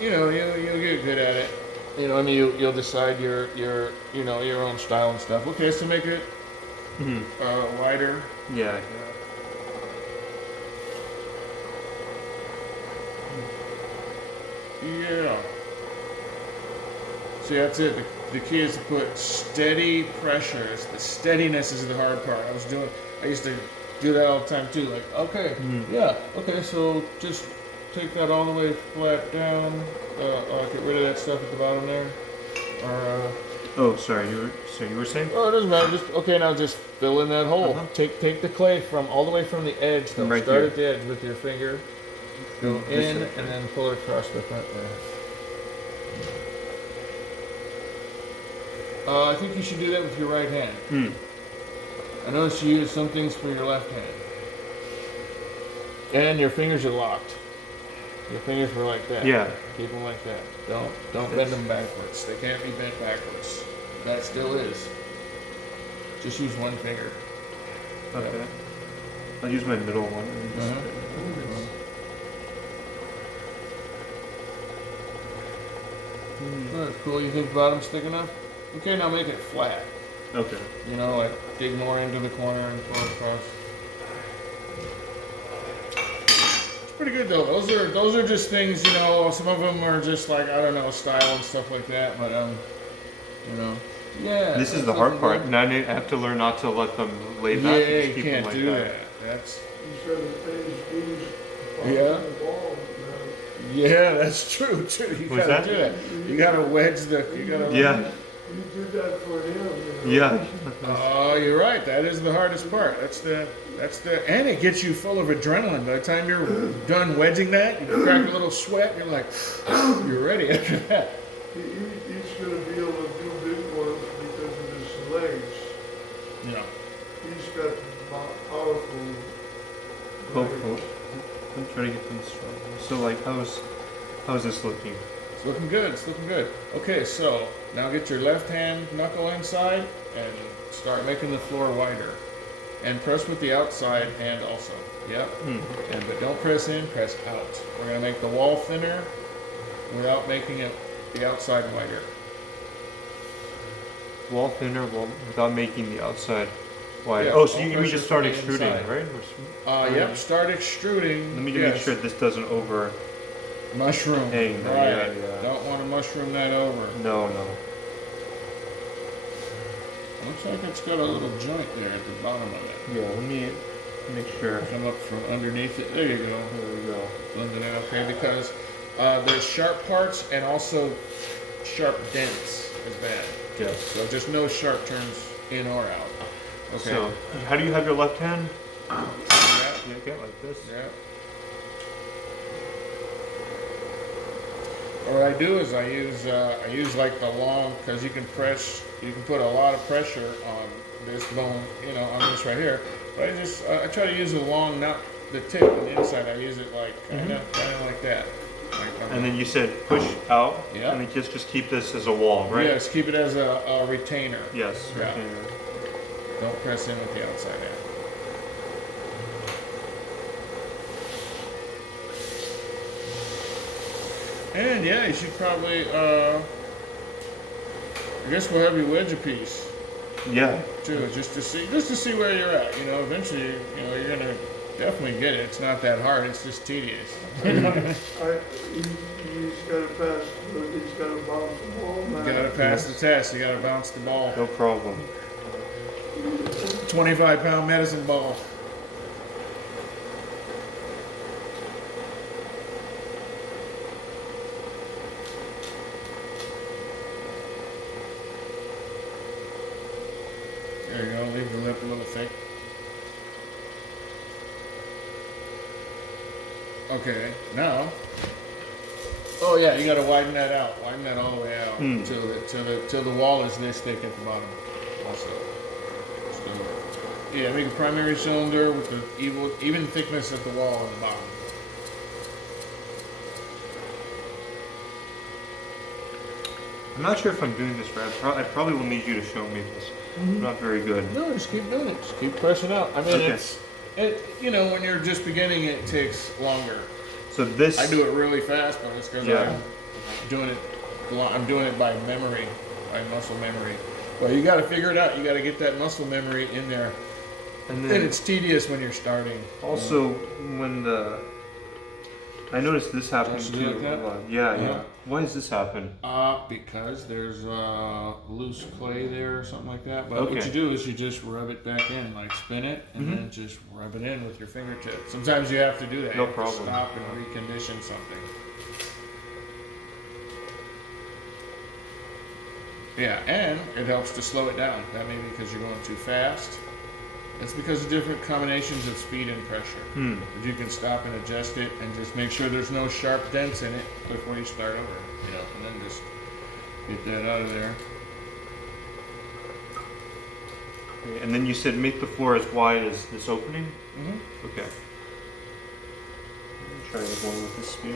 get good at it. You know, I mean, you'll decide your own style and stuff. Okay, so make it wider. Yeah. Yeah. See, that's it. The key is to put steady pressure. The steadiness is the hard part. I used to do that all the time too. Like, okay, yeah, okay, so just take that all the way flat down. Get rid of that stuff at the bottom there. Or, Oh, sorry. You were saying? oh, it doesn't matter. Now just fill in that hole. Take the clay from all the way from the edge. From right Start here. at the edge with your finger. Go This in way. and then pull it across the front there. I think you should do that with your right hand. I noticed you use some things for your left hand. And your fingers are locked. Your fingers were like that. Yeah. Keep them like that. Don't bend them backwards. They can't be bent backwards. That still is. Just use one finger. Okay. I'll use my middle one. And just That's cool. You think the bottom's thick enough? Okay, now make it flat. Okay. You know, like dig more into the corner and pull it across. It's pretty good though. Those are just things, you know. Some of them are just like, I don't know, style and stuff like that. But you know, yeah. This is the hard part. Now I have to learn not to let them lay back. Yeah, and just you keep can't them like do that. that. That's You said the things Yeah. the wall, yeah, that's true too. You What's gotta that? do that. You gotta wedge the. You gotta. Yeah. You did that for him. You know? Yeah. Oh, you're right. That is the hardest part. And it gets you full of adrenaline. By the time you're done wedging that, you crack a little sweat. You're like, you're ready after that. He's going to be able to do big ones because of his legs. Yeah. He's got powerful. Hopefully. I'm trying to get them strong. So like, how's this looking? It's looking good. It's looking good. Okay, so now get your left hand knuckle inside and start making the floor wider. And press with the outside hand also. Yep. But don't press in, press out. We're gonna make the wall thinner without making it the outside wider. Wall thinner, without making the outside wide. Yeah, Oh, so all you pressure just start from the extruding, inside. right? Yep. Start extruding. Let me yes. make sure this doesn't over. Mushroom. Hang there, Right. yeah. Don't want to mushroom that over. No. Looks like it's got a little joint there at the bottom of it. Yeah, let me make sure. Come up from underneath it. There you go. There we go. Blending it okay because there's sharp parts and also sharp dents is bad. Yeah. So just no sharp turns in or out. Okay. So, how do you have your left hand? Yeah. Yeah, get like this. Yeah. What I do is I use like the long, because you can put a lot of pressure this bone, you know, on this right here. But I try to use a long, not the tip on the inside. I use it like kind of like that. Like And then you said push out. Yeah. And then just keep this as a wall, right? Yes, keep it as a retainer. Yes. Yeah. Retainer. Don't press in with the outside end. And yeah, you should probably, I guess we'll have you wedge a piece Yeah. too, just to see where you're at. You know, eventually, you know, you're gonna definitely get it. It's not that hard. It's just tedious. He's got to pass. He's got to bounce the ball. You gotta pass the test. You gotta bounce the ball. No problem. 25-pound medicine ball. There you go. Leave the lip a little thick. Okay, now. Oh yeah, you gotta widen that out. Widen that all the way out till the wall is this thick at the bottom. Also, yeah, make a primary cylinder with the even thickness of the wall on the bottom. I'm not sure if I'm doing this right. I probably will need you to show me this. I'm not very good. No, just keep doing it. Just keep pressing out. I mean, Okay. you know, when you're just beginning, it takes longer. So this. I do it really fast, but it's because Yeah. I'm doing it by memory, by muscle memory. Well, you got to figure it out. You got to get that muscle memory in there. And And then it's tedious when you're starting. also when I noticed this happening Just do too. like that? a lot. Yeah, yeah. Yeah. Why does this happen? Because there's loose clay there or something like that. But Okay. what you do is you just rub it back in, like spin it, and then just rub it in with your fingertips. Sometimes you have to do that. No You have to problem. stop and recondition something. Yeah, and it helps to slow it down. That may be because you're going too fast. It's because of different combinations of speed and pressure. But you can stop and adjust it and just make sure there's no sharp dents in it before you start over. You know, and then just get that out of there. Okay, and then you said make the floor as wide as this opening? Mm-hmm. Okay. Try one with this speed.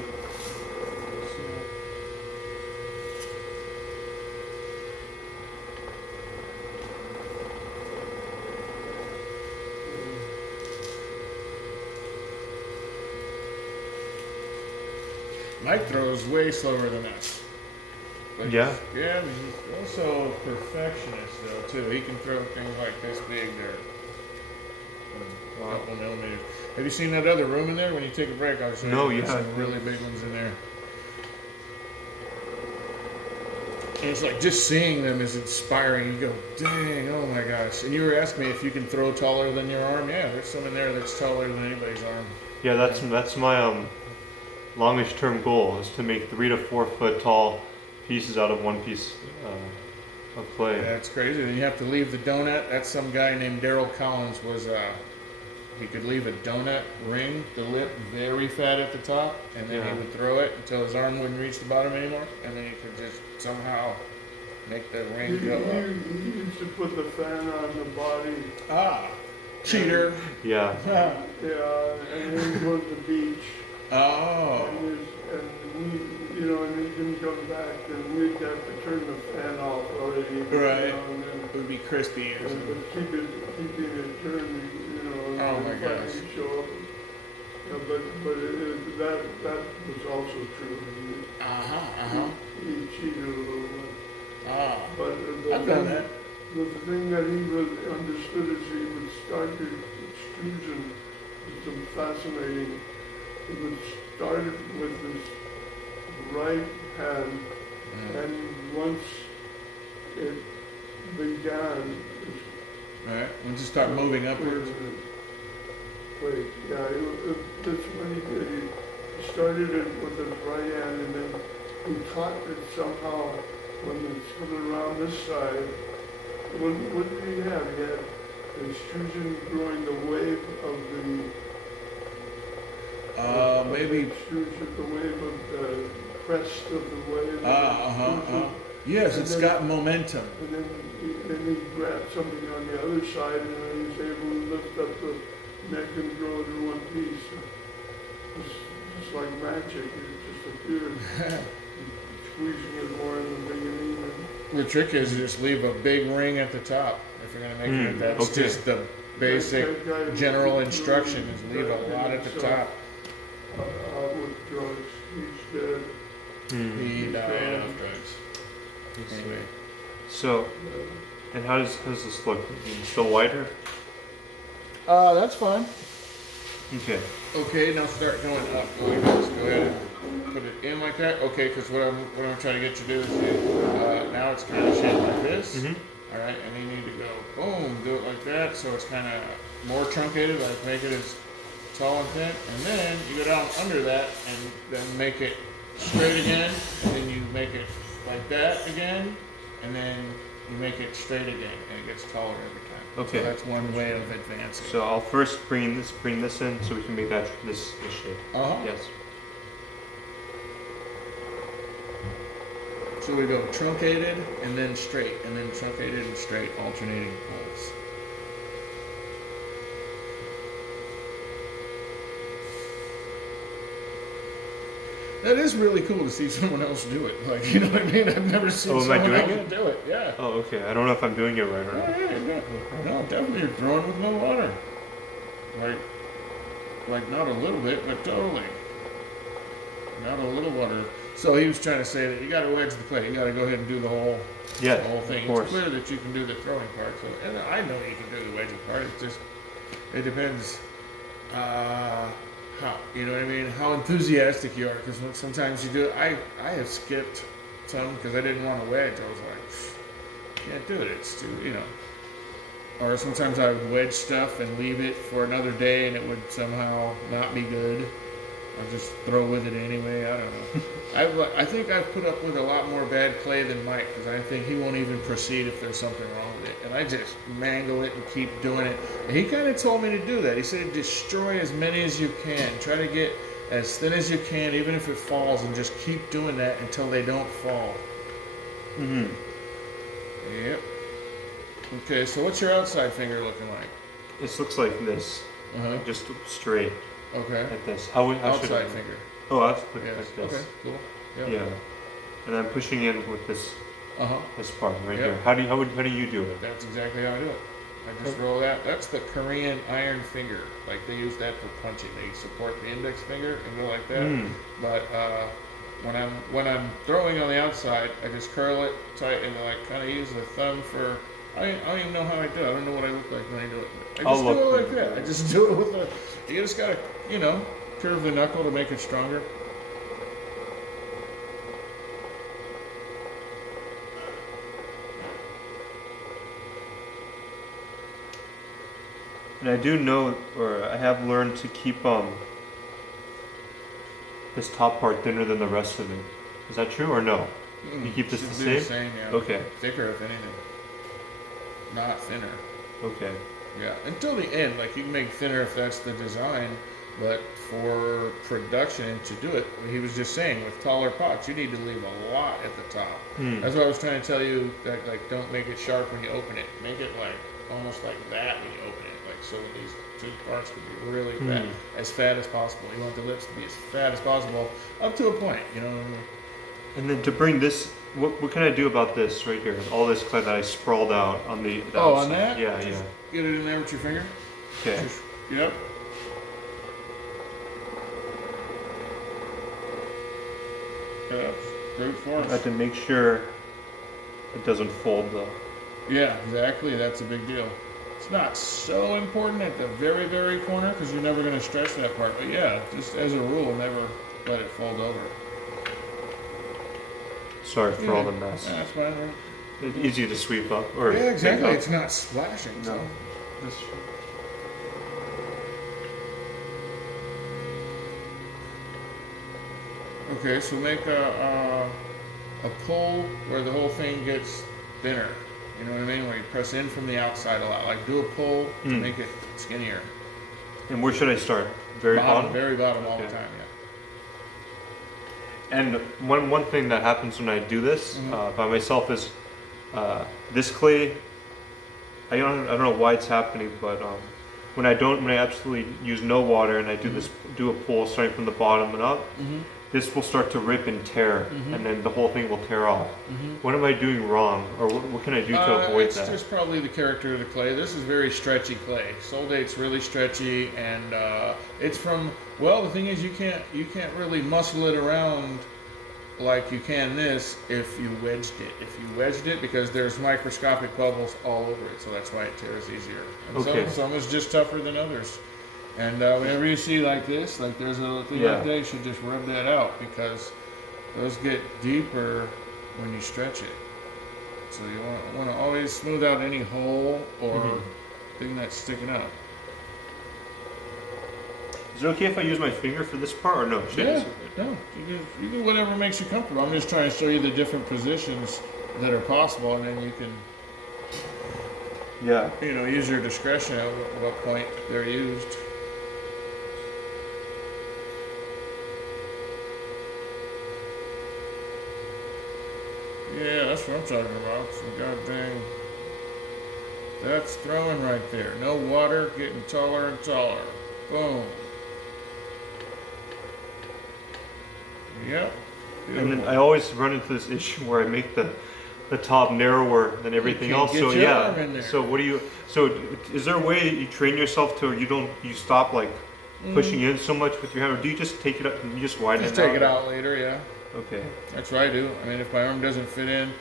Mike throws way slower than us. But Yeah? Yeah, but he's also a perfectionist though too. He can throw things like this big there. A couple millimeters. Have you seen that other room in there? When you take a break, I'll show No, you. yeah. There's some really big ones in there. And it's like just seeing them is inspiring. You go, dang, oh my gosh. And you were asking me if you can throw taller than your arm. Yeah, there's some in there that's taller than anybody's arm. Yeah, that's my longest term goal is to make 3 to 4 foot tall pieces out of one piece of clay. That's crazy. Then you have to leave the donut. That's some guy named Daryl Collins he could leave a donut ring, the lip very fat at the top, and then he would throw it until his arm wouldn't reach the bottom anymore, and then he could just somehow make the ring go up. He used to put the fan on the body. Ah, cheater. Yeah. Yeah, and then go to the beach. Oh. And we, you know, and he didn't come back, and we'd have to turn the fan off already. Right. You know, and then, It would be crispy or something. but keeping it turned, you know, and Oh my then gosh. finally show up. Yeah, but that was also true. He cheated a little bit. Ah. But I've done that. the thing that he really understood is he would start the extrusion with some fascinating. He would start it with his right hand, and once it began, Alright, we'll just start moving upwards. That's what he did. He started it with his right hand, and then he caught it somehow when it's coming around this side. What did he have? He had the extrusion growing the wave of the Maybe. extrusion, the wave of the crest of the wave. Yes, And it's then- got momentum. And then he grabbed something on the other side, and then he was able to lift up the neck and throw it in one piece. It's just like magic, it just appeared. Squeezing it more in the beginning, and The trick is to just leave a big ring at the top if you're gonna make it. That's okay. just the basic that guy general was instruction is leave a really lot at the himself top. Out with drugs, he's dead. He He's died gone. of drugs. Anyway. So, and how does this look? Still wider? That's fine. Okay. Okay, now start going up. Go ahead and put it in like that. Okay, because what I'm trying to get you to do is now it's kind of shaped like this. Mhm. All right, and you need to go boom, do it like that, so it's kind of more truncated, like make it as tall and thin, and then you go down under that and then make it straight again, and then you make it like that again, and then you make it straight again, and it gets taller every time. Okay. So that's one way of advancing. So I'll first bring this in so we can make that this shape. Uh-huh. Yes. So we go truncated and then straight, and then truncated and straight, alternating pulls. That is really cool to see someone else do it. Like, you know what I mean? I've never seen Oh, am I someone doing else do it. Yeah. Oh, okay. I don't know if I'm doing it right or Yeah, not. yeah, no, definitely you're throwing with no water. Like not a little bit, but totally. Not a little water. So he was trying to say that you got to wedge the clay. You got to go ahead and do the whole Yeah, thing. of course. It's clear that you can do the throwing part. So, and I know you can do the wedging part. It's just, it depends how, you know what I mean? How enthusiastic you are. Because sometimes you do it. I have skipped some because I didn't want to wedge. I was like, can't do it. It's too, you know. Or sometimes I would wedge stuff and leave it for another day and it would somehow not be good. I'll just throw with it anyway. I don't know. I think I've put up with a lot more bad clay than Mike because I think he won't even proceed if there's something wrong with it. And I just mangle it and keep doing it. And he kind of told me to do that. He said destroy as many as you can. Try to get as thin as you can, even if it falls, and just keep doing that until they don't fall. Mm-hmm. Yep. Okay, so what's your outside finger looking like? This looks like this, Uh-huh. just straight Okay. like this. How should I? Outside finger. Oh, that's like, Yes. like this. Okay, cool. Yep. Yeah. And I'm pushing in with this Uh-huh. part right Yep. here. How do you do it? That's exactly how I do it. I just roll that. That's the Korean iron finger. Like they use that for punching. They support the index finger and go like that. Mm. But when I'm throwing on the outside, I just curl it tight and like kind of use the thumb for. I don't even know how I do it. I don't know what I look like when I do it. I I'll just do it look. like that. I just do it with the. You just gotta, curve the knuckle to make it stronger. And I do know, or I have learned to keep this top part thinner than the rest of it. Is that true or no? You keep this Should the be same? yeah. Okay. Thicker, if anything. Not thinner. Okay. Yeah, until the end. Like you can make thinner if that's the design, but for production and to do it, he was just saying with taller pots, you need to leave a lot at the top. That's what I was trying to tell you. That like don't make it sharp when you open it. Make it like almost like that when you open it. Like so these two parts can be really fat, as fat as possible. You want the lips to be as fat as possible up to a point. You know. And then to bring this, what can I do about this right here? All this clay that I sprawled out on the Oh, outside. on that? Yeah, Just yeah. Get it in there with your finger. Okay. Yep. Yep. Brute I have force. to make sure it doesn't fold though. Yeah, exactly. That's a big deal. It's not so important at the very, very corner because you're never going to stretch that part. But yeah, just as a rule, never let it fold over. Sorry for all the mess. Yeah, that's fine. Right? It's easy to sweep up or Yeah, exactly. pick up. It's not splashing. No. So. This- Okay, so make a pull where the whole thing gets thinner. You know what I mean? Where you press in from the outside a lot. Like do a pull to make it skinnier. And where should I start? Very bottom? Very bottom all the Okay. time, And one thing that happens when I do this Mm-hmm. by myself is this clay. I don't know why it's happening, but when I absolutely use no water and I do a pull starting from the bottom and up, this will start to rip and tear, and then the whole thing will tear off. What am I doing wrong, or what can I do to avoid it's that? just probably the character of the clay. This is very stretchy clay. Soldate's really stretchy, and it's from. Well, the thing is, you can't really muscle it around like you can this if you wedged it. If you wedged it, because there's microscopic bubbles all over it, so that's why it tears easier. And Okay. some is just tougher than others. And whenever you see like this, like there's a little thing like that, you should just rub that out, because those get deeper when you stretch it. So you want to always smooth out any hole or thing that's sticking out. Is it okay if I use my finger for this part, or no? Yeah, no, you do whatever makes you comfortable. I'm just trying to show you the different positions that are possible, and then you can, Yeah. use your discretion at what point they're used. Yeah, that's what I'm talking about. Some goddamn, that's throwing right there. No water, getting taller and taller. Boom. Yep. And then I always run into this issue where I make the top narrower than everything can't else. get So your yeah. arm in there. So what do you? So is there a way you train yourself to you stop like pushing in so much with your hand, or do you just take it up and you just widen Just it out? take it out later, yeah. Okay. That's what I do. I mean, if my arm doesn't fit in,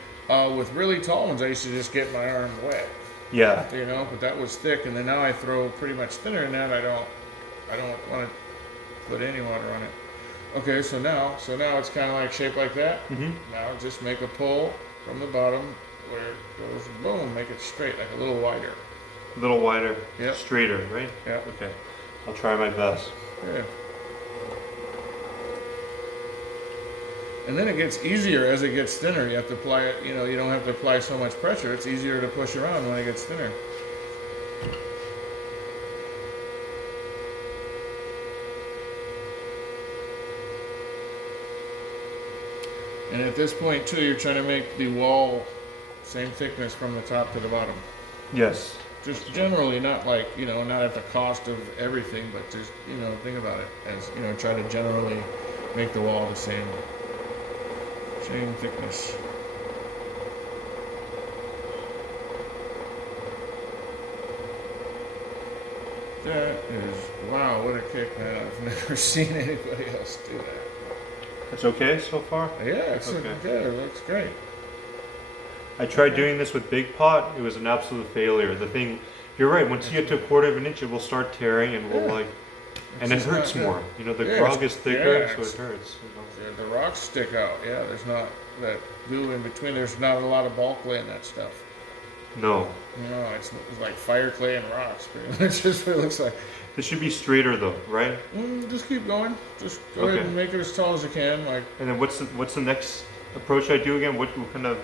with really tall ones, I used to just get my arm wet, Yeah. but that was thick, and then now I throw pretty much thinner than that. I don't want to put any water on it. Okay, so now it's kind of like shaped like that. Now just make a pull from the bottom where it goes, boom, make it straight, like a little wider. A little wider. Yep. Straighter, right? Yeah. Okay. I'll try my best. Yeah. And then it gets easier as it gets thinner. You have to apply it, you don't have to apply so much pressure. It's easier to push around when it gets thinner. And at this point too, you're trying to make the wall same thickness from the top to the bottom. Yes. Just generally, not like, not at the cost of everything, but just, think about it as, try to generally make the wall the same thickness. That is, wow, what a kick, man. I've never seen anybody else do that. That's okay so far? Yeah, it's Okay. good. It looks great. I tried doing this with Big Pot. It was an absolute failure. The thing, you're right. Once you get to a quarter of an inch, it will start tearing and will and it just hurts not more. good. The Yeah, grog is thicker, yeah, so it's- it hurts. Yeah, the rocks stick out. Yeah, there's not that glue in between. There's not a lot of bulk clay in that stuff. No, It's like fire clay and rocks. Pretty much. Just what it looks like. this should be straighter though, right? Just keep going. Just go Okay. ahead and make it as tall as you can. Like, And then what's the next approach I do again? What kind of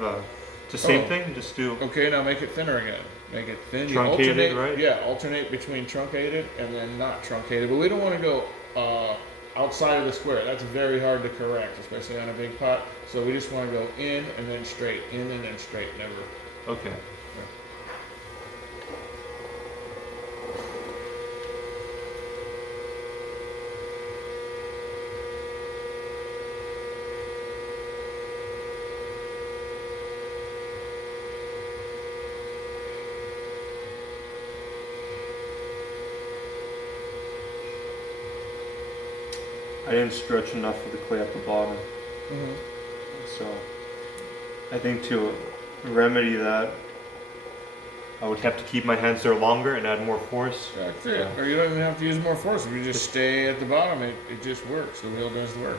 the same Oh. thing? Just do okay, now make it thinner again. Make it thin. You Truncated, alternate, right? Yeah, alternate between truncated and then not truncated. But we don't want to go outside of the square. That's very hard to correct, especially on a big pot. So we just want to go in and then straight, in and then straight. Never. okay. I didn't stretch enough of the clay at the bottom. Mm-hmm. So I think to remedy that, I would have to keep my hands there longer and add more force. That's it. Yeah. Or you don't even have to use more force. If you just stay at the bottom, it just works. The wheel does the work.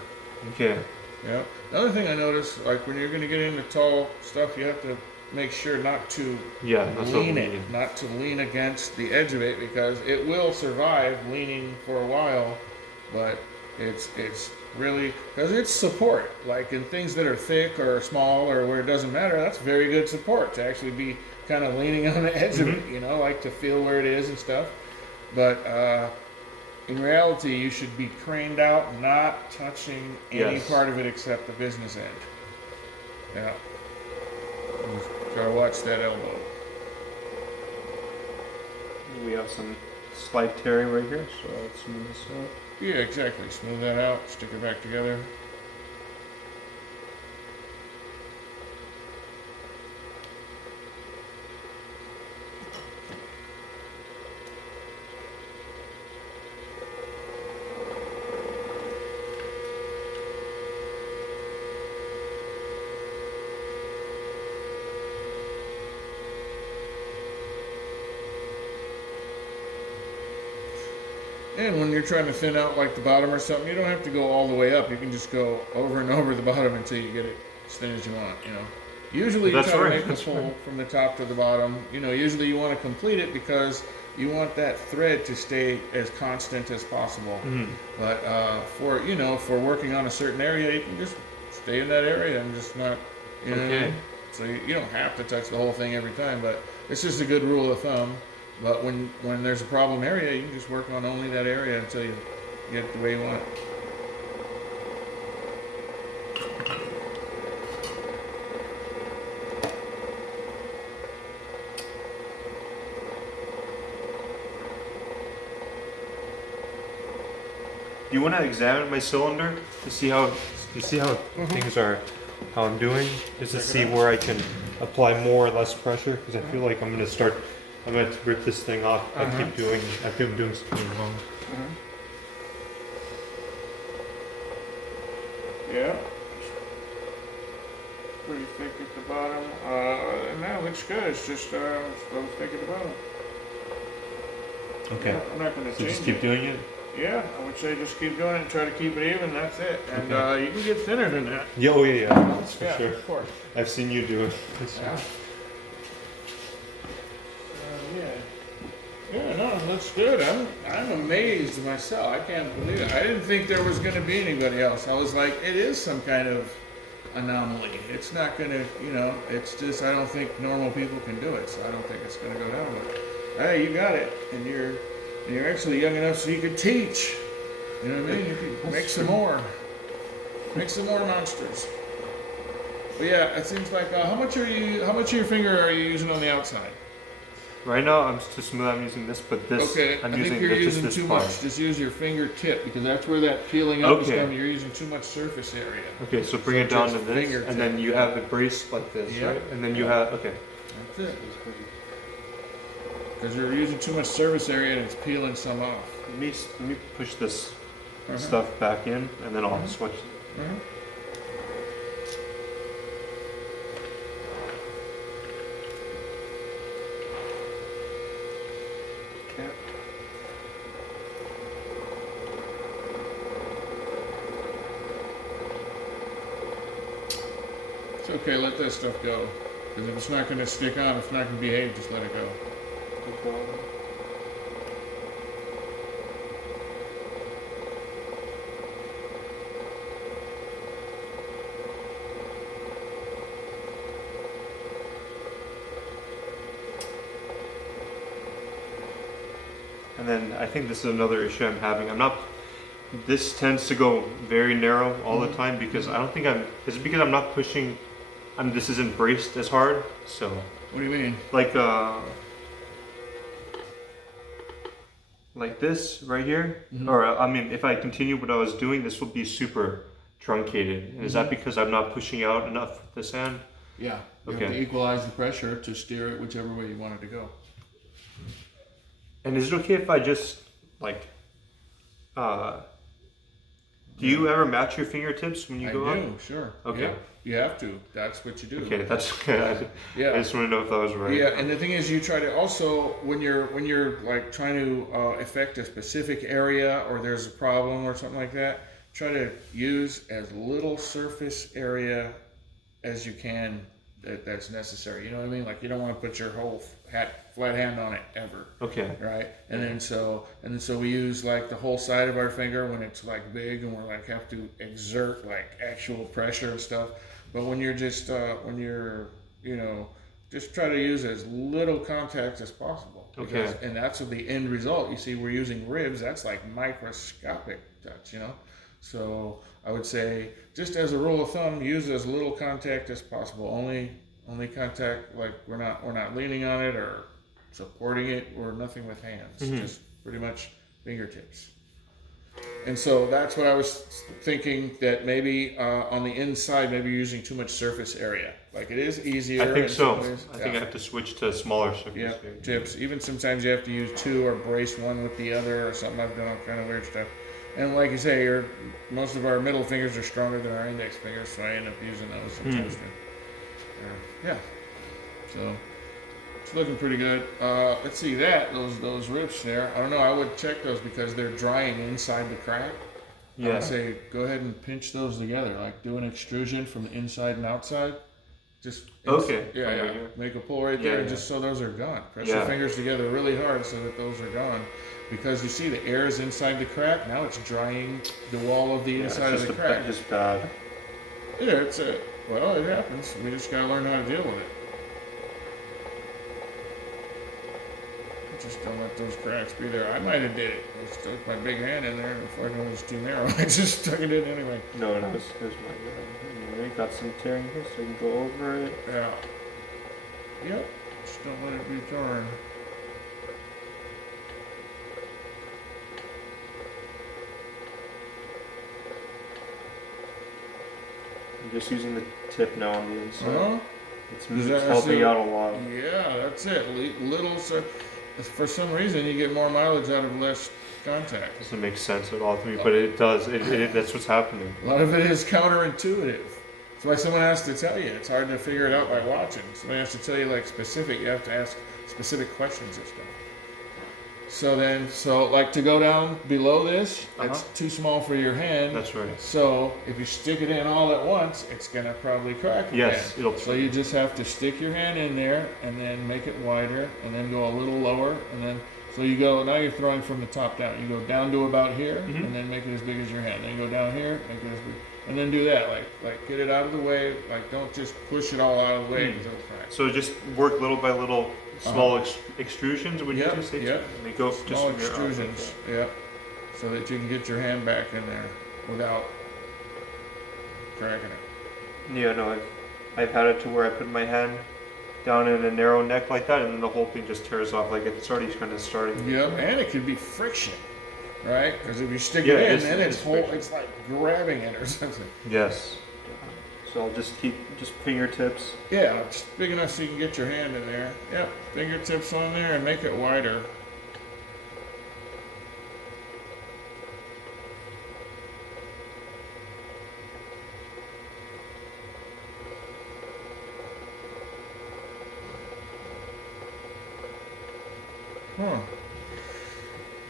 Okay. Yeah. Another thing I noticed, like when you're going to get into tall stuff, you have to make sure not to Yeah, that's what we lean it, need. not to lean against the edge of it, because it will survive leaning for a while, but it's really, because it's support. Like in things that are thick or small or where it doesn't matter, that's very good support to actually be kind of leaning on the edge of it, like to feel where it is and stuff. But in reality, you should be craned out, not touching any Yes. part of it except the business end. Yeah. Just gotta watch that elbow. We have some slight tearing right here, so let's smooth this out. Yeah, exactly. Smooth that out, stick it back together. And when you're trying to thin out like the bottom or something, you don't have to go all the way up. You can just go over and over the bottom until you get it as thin as you want, you know. Usually you That's try to right, make the that's full right. from the top to the bottom. You know, usually you want to complete it because you want that thread to stay as constant as possible. But for, you know, for working on a certain area, you can just stay in that area and just not, you know what I mean? So you don't have to touch the whole thing every time, but it's just a good rule of thumb. But when there's a problem area, you can just work on only that area until you get it the way you want it. Do you want to examine my cylinder to see how things are, how I'm doing, just to see where I can apply more or less pressure? Because I feel like I'm going to rip this thing off. I think I'm doing something wrong. Yeah. Pretty thick at the bottom. And that looks good. It's just a little thick at the bottom. Okay. Yeah, I'm not going to So change just keep it. doing it. Yeah, I would say just keep doing it and try to keep it even. That's it. And Okay. you can get thinner than that. Yeah. Oh yeah. That's for Yeah, sure. of course. I've seen you do it. Yeah. Yeah, no, it looks good. I'm amazed myself. I can't believe it. I didn't think there was going to be anybody else. I was like, it is some kind of anomaly. It's not going to, you know, it's just, I don't think normal people can do it. So I don't think it's going to go down. But hey, you got it. And you're actually young enough so you could teach. You know what I mean? You could make some more. Make some more monsters. But yeah, it seems like, how much of your finger are you using on the outside? Right now, I'm to smooth. I'm using this, but this. Okay, I'm I think you're just using this too part. much. Just use your fingertip because that's where that peeling up is Okay. coming. You're using too much surface area. Okay, so bring So it down to just this, fingertip. and then you have it braced like this, Yep. right? And then you have okay. That's it. Because you're using too much surface area and it's peeling some off. Let me push this Uh-huh. stuff back in, and then I'll switch. Uh-huh. Okay. It's okay, let that stuff go. Because if it's not going to stick on, if it's not going to behave, just let it go. And then I think this is another issue I'm having. This tends to go very narrow all the time because I don't think is it because I'm not pushing, this isn't braced as hard, so. What do you mean? Like this right here, Mm-hmm. or I mean, if I continue what I was doing, this will be super truncated. Is that because I'm not pushing out enough with this hand? Yeah. You have Okay. to equalize the pressure to steer it whichever way you want it to go. And is it okay if I just do you ever match your fingertips when you go I up? do, sure. Okay. Yeah, you have to. That's what you do. Okay, that's okay. Yeah. I just want to know if that was right. Yeah, and the thing is, you try to also when you're like trying to affect a specific area or there's a problem or something like that, try to use as little surface area as you can that's necessary. You know what I mean? Like you don't want to put your whole flat hand on it ever. Okay. Right, and then so we use like the whole side of our finger when it's like big and we're like have to exert like actual pressure and stuff. But when you're just when you're just try to use as little contact as possible. Okay. And that's the end result. You see, we're using ribs. That's like microscopic touch, you know. So I would say, just as a rule of thumb, use as little contact as possible. Only contact, like we're not leaning on it or supporting it or nothing with hands. Just pretty much fingertips. And so that's what I was thinking, that maybe on the inside, maybe you're using too much surface area. Like, it is easier. I think in so. some ways. I think I have to switch to smaller surface. Yeah, area. tips. Even sometimes you have to use two or brace one with the other or something. I've done all kind of weird stuff. And like you say, most of our middle fingers are stronger than our index fingers, so I end up using those sometimes. Yeah. So it's looking pretty good. Let's see those ribs there. I don't know. I would check those because they're drying inside the crack. Yeah. I would say go ahead and pinch those together, like do an extrusion from the inside and outside. Just Okay. Yeah. Make a pull right there, Yeah. just so those are gone. Press your fingers together really hard so that those are gone. Because you see the air is inside the crack. Now it's drying the wall of the inside of the crack. Just bad. Yeah, well, it happens. We just gotta learn how to deal with it. Just don't let those cracks be there. I might have did it. I stuck my big hand in there, and before I knew it was too narrow, I just stuck it in anyway. No, here's my you got some tearing here, so you can go over it. Yeah. Yep. Just don't let it be torn. I'm just using the tip now on the inside. Uh-huh. It's helping out a lot. Yeah, that's it. Little, so for some reason you get more mileage out of less contact. Doesn't make sense at all to me, but it does. That's what's happening. A lot of it is counterintuitive. That's why someone has to tell you. It's hard to figure it out by watching. Somebody has to tell you like specific. You have to ask specific questions and stuff. So like to go down below this, it's too small for your hand. That's right. So if you stick it in all at once, it's gonna probably crack again. Yes, it'll. So you just have to stick your hand in there and then make it wider and then go a little lower and then so you go, now you're throwing from the top down. You go down to about here and then make it as big as your hand. Then you go down here, make it as big, and then do that. Like get it out of the way. Like don't just push it all out of the way because it'll crack. So just work little by little, small extrusions. Would you just say? Yep. They go Small just extrusions. Yep. So that you can get your hand back in there without cracking it. Yeah, no, I've had it to where I put my hand down in a narrow neck like that, and then the whole thing just tears off. Like it's already kind of starting. Yep, and it could be friction, right? Because if you stick it in, then it's like grabbing it or something. Yes. So I'll just keep fingertips. Yeah, just big enough so you can get your hand in there. Yep, fingertips on there and make it wider.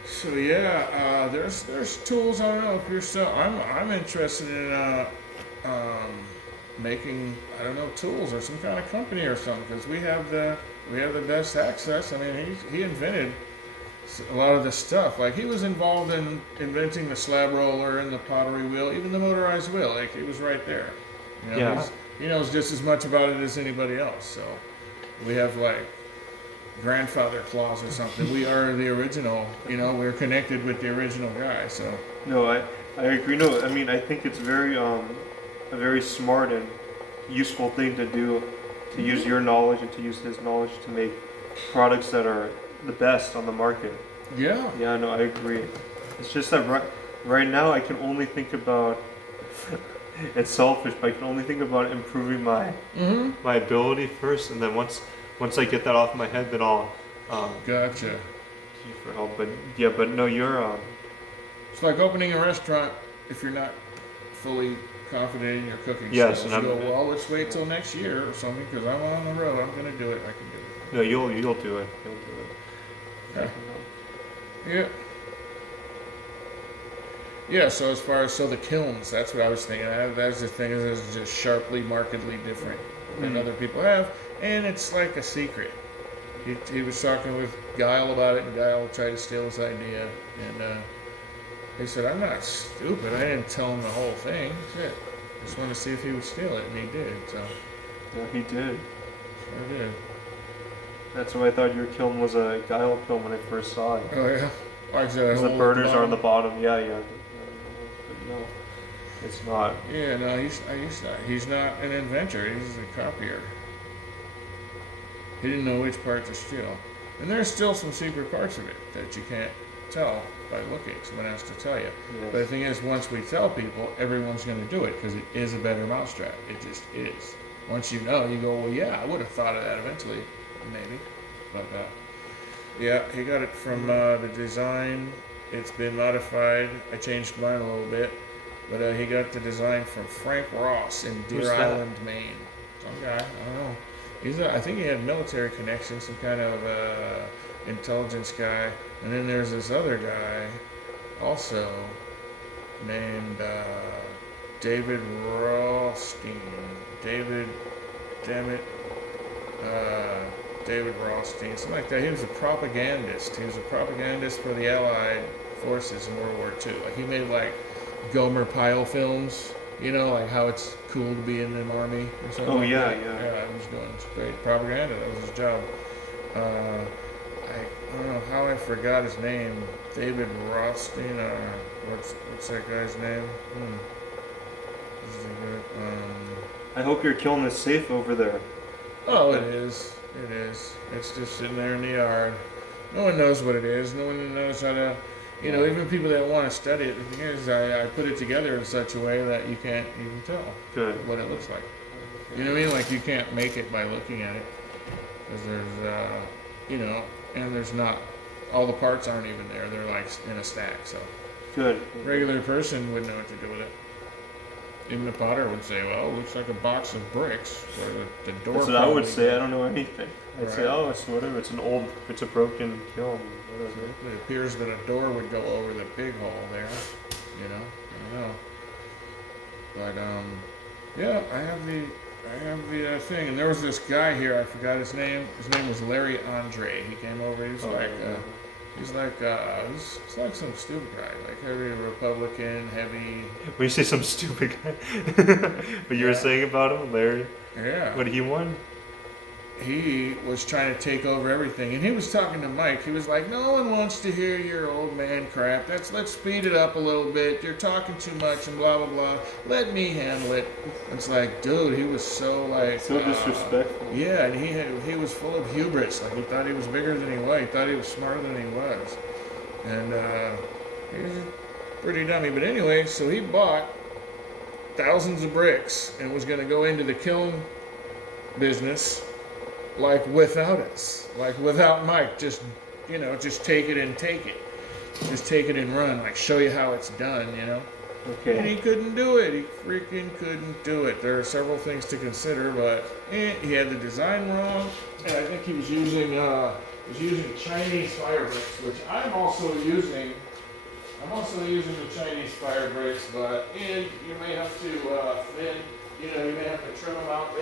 So yeah, there's tools. I don't know if you're so. I'm interested in making, I don't know, tools or some kind of company or something, because we have the best access. I mean, he invented a lot of this stuff. Like he was involved in inventing the slab roller and the pottery wheel, even the motorized wheel. Like he was right there. You know, Yeah. he knows just as much about it as anybody else. So we have like grandfather clause or something. We are the original. You know, we're connected with the original guy. So No, I agree. No, I mean I think it's very a very smart and useful thing to do, to use your knowledge and to use his knowledge to make products that are the best on the market. yeah. Yeah, no, I agree. It's just that right now I can only think about it's selfish, but I can only think about improving my my ability first, and then once I get that off my head, then I'll Gotcha. see for help. But yeah, but no, you're It's like opening a restaurant if you're not fully confident in your cooking Yes, skills. and You I'm- go, well, let's wait till next year or something because I'm on the road. I'm going to do it. I can do it. no, you'll do it. You'll do it. Yeah. Yeah, so as far as, the kilns, that's what I was thinking. That's the thing, is it's just sharply, markedly different than other people have. And it's like a secret. He was talking with Guile about it, and Guile tried to steal his idea. And he said, I'm not stupid. I didn't tell him the whole thing. Shit. Just wanted to see if he would steal it, and he did. So Yeah, he did. I did. That's why I thought your kiln was a guile kiln when I first saw it. Oh yeah. Like I said, Because the burners are on the bottom. Yeah, yeah. But no, it's not. Yeah, no, he's not an inventor. He's a copier. He didn't know which part to steal, and there's still some secret parts of it that you can't tell by looking. Someone has to tell you. Yes. But the thing is, once we tell people, everyone's going to do it because it is a better mousetrap. It just is. Once you know, you go, well, yeah, I would have thought of that eventually, maybe. But yeah, he got it from the design. It's been modified. I changed mine a little bit, but he got the design from Frank Ross in Who's Deer that? Island, Maine. Some guy, I don't know. I think he had military connections, some kind of intelligence guy. And then there's this other guy, also named David Rothstein. David Rothstein, something like that. He was a propagandist. He was a propagandist for the Allied forces in World War II. Like he made like Gomer Pyle films, you know, like how it's cool to be in the army or something. Oh like yeah, that. yeah. Yeah, he was doing great propaganda. That was his job. I don't know how I forgot his name. David Rothstein, or what's that guy's name? This is a good, I hope your kiln is safe over there. Oh, it is. It is. It's just sitting there in the yard. No one knows what it is. No one knows how to, you know, even people that want to study it. The thing is, I put it together in such a way that you can't even tell Good. what it looks like. You know what I mean? Like you can't make it by looking at it. Because there's, you know, and there's not, all the parts aren't even there. They're like in a stack. So Good. a regular person wouldn't know what to do with it. Even the potter would say, well, it looks like a box of bricks. Or the door. That's what I would say. I don't know anything. I'd say, Right. oh, it's whatever. It's a broken kiln. Whatever. It appears that a door would go over the big hole there. You know, I don't know. But yeah, I have the thing, and there was this guy here. I forgot his name. His name was Larry Andre. He came over. He's he's like some stupid guy, like heavy Republican, heavy. When you say some stupid guy, what you were saying about him, Larry? Yeah. What he won? He was trying to take over everything, and he was talking to Mike. He was like, "No one wants to hear your old man crap. Let's speed it up a little bit. You're talking too much, and blah blah blah. Let me handle it." It's like, dude, he was so like So disrespectful. Yeah, and he was full of hubris. Like he thought he was bigger than he was. He thought he was smarter than he was, and he was pretty dummy. But anyway, so he bought thousands of bricks and was going to go into the kiln business. Like without us, like without Mike, just, you know, just take it and take it. Just take it and run, like show you how it's done, you know? Okay. And he couldn't do it. He freaking couldn't do it. There are several things to consider, but he had the design wrong, and I think he was using Chinese fire bricks, which I'm also using. I'm also using the Chinese fire bricks, but you may have to you may have to trim them out.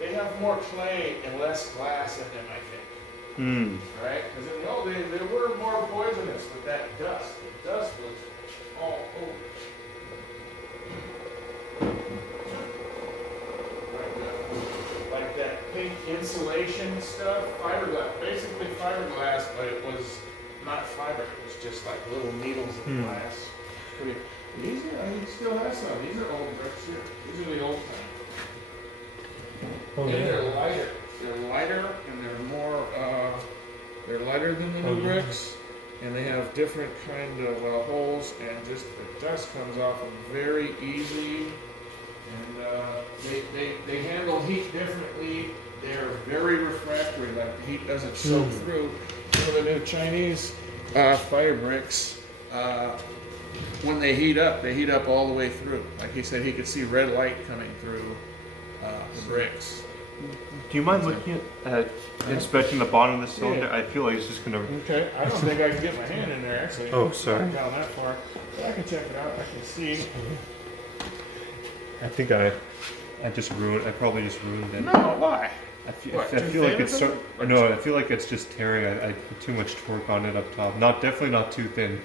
They have more clay and less glass in them, I think. Right? Because in the old days, they were more poisonous with that dust. The dust was all over. Like that pink insulation stuff, fiberglass. Basically fiberglass, but it was not fiber. It was just like little needles of glass. He still has some. These are old bricks here. These are the old kind. Oh, And yeah. they're lighter. They're lighter and they're more, they're lighter than the new bricks. And they have different kind of holes, and just the dust comes off them very easy. And they handle heat differently. They're very refractory, like the heat doesn't soak through. Some of the new Chinese fire bricks, when they heat up all the way through. Like he said, he could see red light coming through the bricks. Do you mind looking at inspecting the bottom of the cylinder? Yeah. I feel like it's just gonna. Okay, I don't think I can get my hand in there actually. Oh, sorry. Not down that far. But I can check it out. I can see. I think I probably just ruined it. No, why? I feel, What, I too feel like thin it's or no. I feel like it's just tearing. I put too much torque on it up top. Definitely not too thin.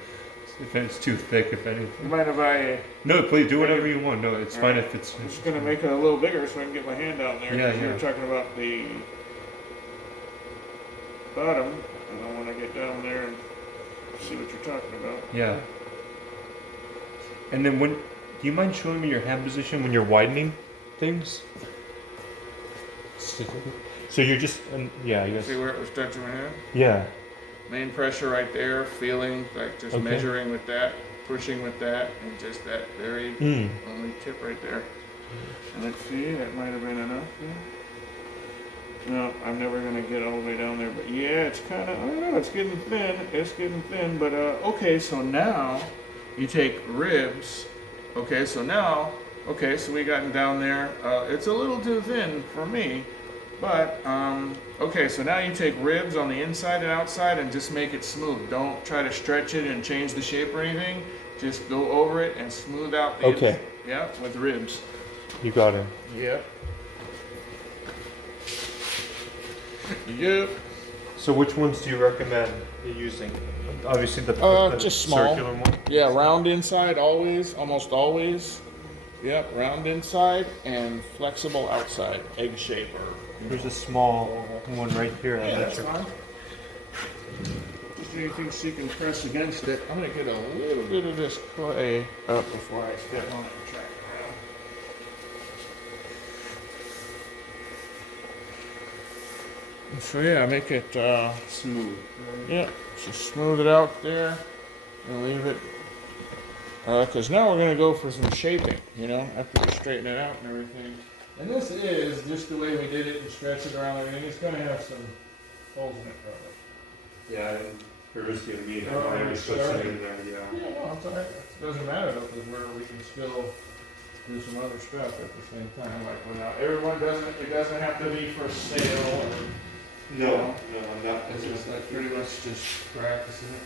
if it's too thick, if You anything. mind if I? No, please do whatever you want. No, it's fine Alright. if it's. I'm just gonna make it a little bigger so I can get my hand down there. Yeah, 'Cause you were yeah. talking about the bottom, and I want to get down there and see what you're talking about. Yeah. And then do you mind showing me your hand position when you're widening things? So you're just, yeah, I guess. See where it was touching my hand? Yeah. Main pressure right there, feeling, like just Okay. measuring with that, pushing with that, and just that very only tip right there. And let's see, that might have been enough. Yeah. No, I'm never gonna get all the way down there, but yeah, it's kind of, I don't know, it's getting thin, but okay, so now you take ribs, okay, so we gotten down there, it's a little too thin for me, but, okay, so now you take ribs on the inside and outside and just make it smooth. Don't try to stretch it and change the shape or anything. Just go over it and smooth out the Okay. Yeah, with ribs. You got it. Yep. Yep. So which ones do you recommend using? Obviously the just small. circular one. Yeah, round inside always, almost always. Yep, round inside and flexible outside, egg shape or. There's a small one right here. Yeah, I'm not that's sure. fine. Just anything so you can press against it. I'm gonna get a little bit of this clay up before I step on it and track it around. So yeah, make it Smooth. yeah, just smooth it out there and leave it. Because now we're gonna go for some shaping, you know, after we straighten it out and everything. And this is just the way we did it and stretch it around and everything. It's gonna have some holes in it probably. Yeah, and purposely to me, Oh, I always put sorry. some in there. Yeah. Yeah, no, it's alright. It doesn't matter though, because we can still do some other stuff at the same time. Like without everyone it doesn't have to be for sale. Or, No, I'm not. it's just like pretty much just practicing it.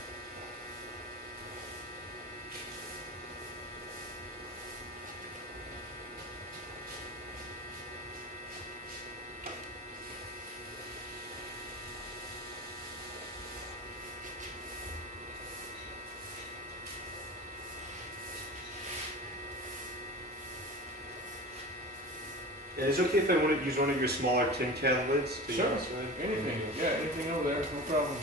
And it's okay if I want to use one of your smaller tin can lids? To Sure. use with? Anything, yeah, anything over there, no problem.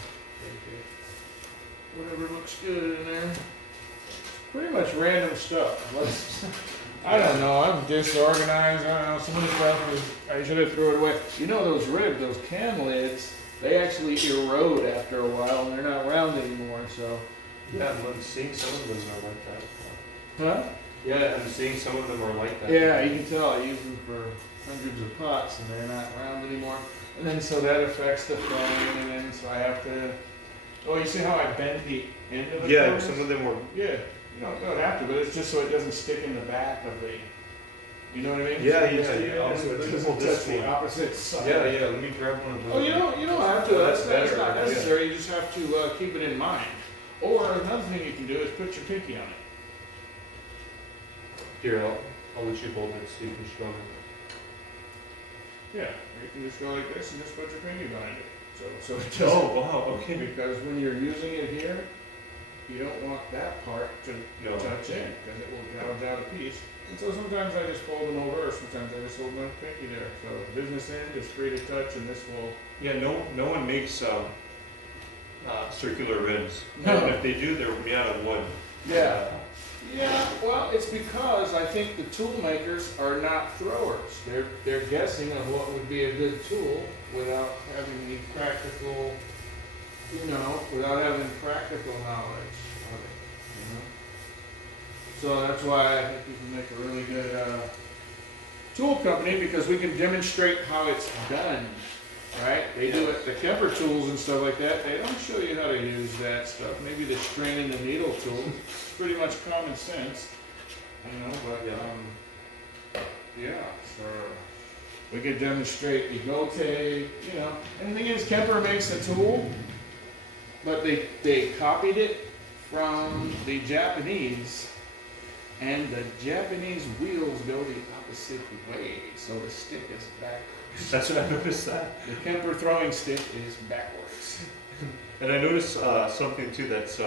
Whatever looks good in there. Pretty much random stuff. I don't know, I'm disorganized, I don't know, some of the stuff is, I should have threw it away. You know those ribs, those can lids, they actually erode after a while and they're not round anymore, so. Yeah, I'm seeing some of them are like that. Huh? Yeah, I'm seeing some of them are like that. Yeah, you can tell, I use them for hundreds of pots and they're not round anymore. And then so that affects the throwing and then so I have to, oh, you see how I bent the end of the Yeah, corners? some of them were. Yeah, you don't have to, but it's just so it doesn't stick in the back of the, you know what I mean? Yeah, So yeah, it's- yeah. So it Let me doesn't pull this touch the one. opposite side. Yeah, yeah. Let me grab one of those. Oh, you don't have to, That's that's better, not yeah. necessary, you just have to keep it in mind. Or another thing you can do is put your pinky on it. Here, I'll let you hold it so you can show me. Yeah, you can just go like this and just put your pinky behind it. So it doesn't. Oh, wow, okay. Because when you're using it here, you don't want that part to No. touch in, because it will gouge out a piece. And so sometimes I just fold them over, or sometimes I just hold my pinky there. So business end is free to touch, and this will. Yeah, no one makes circular ribs. No. And if they do, they're made out of wood. Yeah. Yeah, well, it's because I think the tool makers are not throwers. They're guessing on what would be a good tool without having the practical, without having practical knowledge of it, So that's why I think you can make a really good tool company, because we can demonstrate how it's done, right? They do it, the Kemper tools and stuff like that, they don't show you how to use that stuff. Maybe the string and the needle tool, it's pretty much common sense, but, yeah, so we could demonstrate the go-take, and the thing is, Kemper makes the tool, but they copied it from the Japanese, and the Japanese wheels go the opposite way, so the stick is backwards. That's what I noticed that. The Kemper throwing stick is backwards. And I noticed something too that's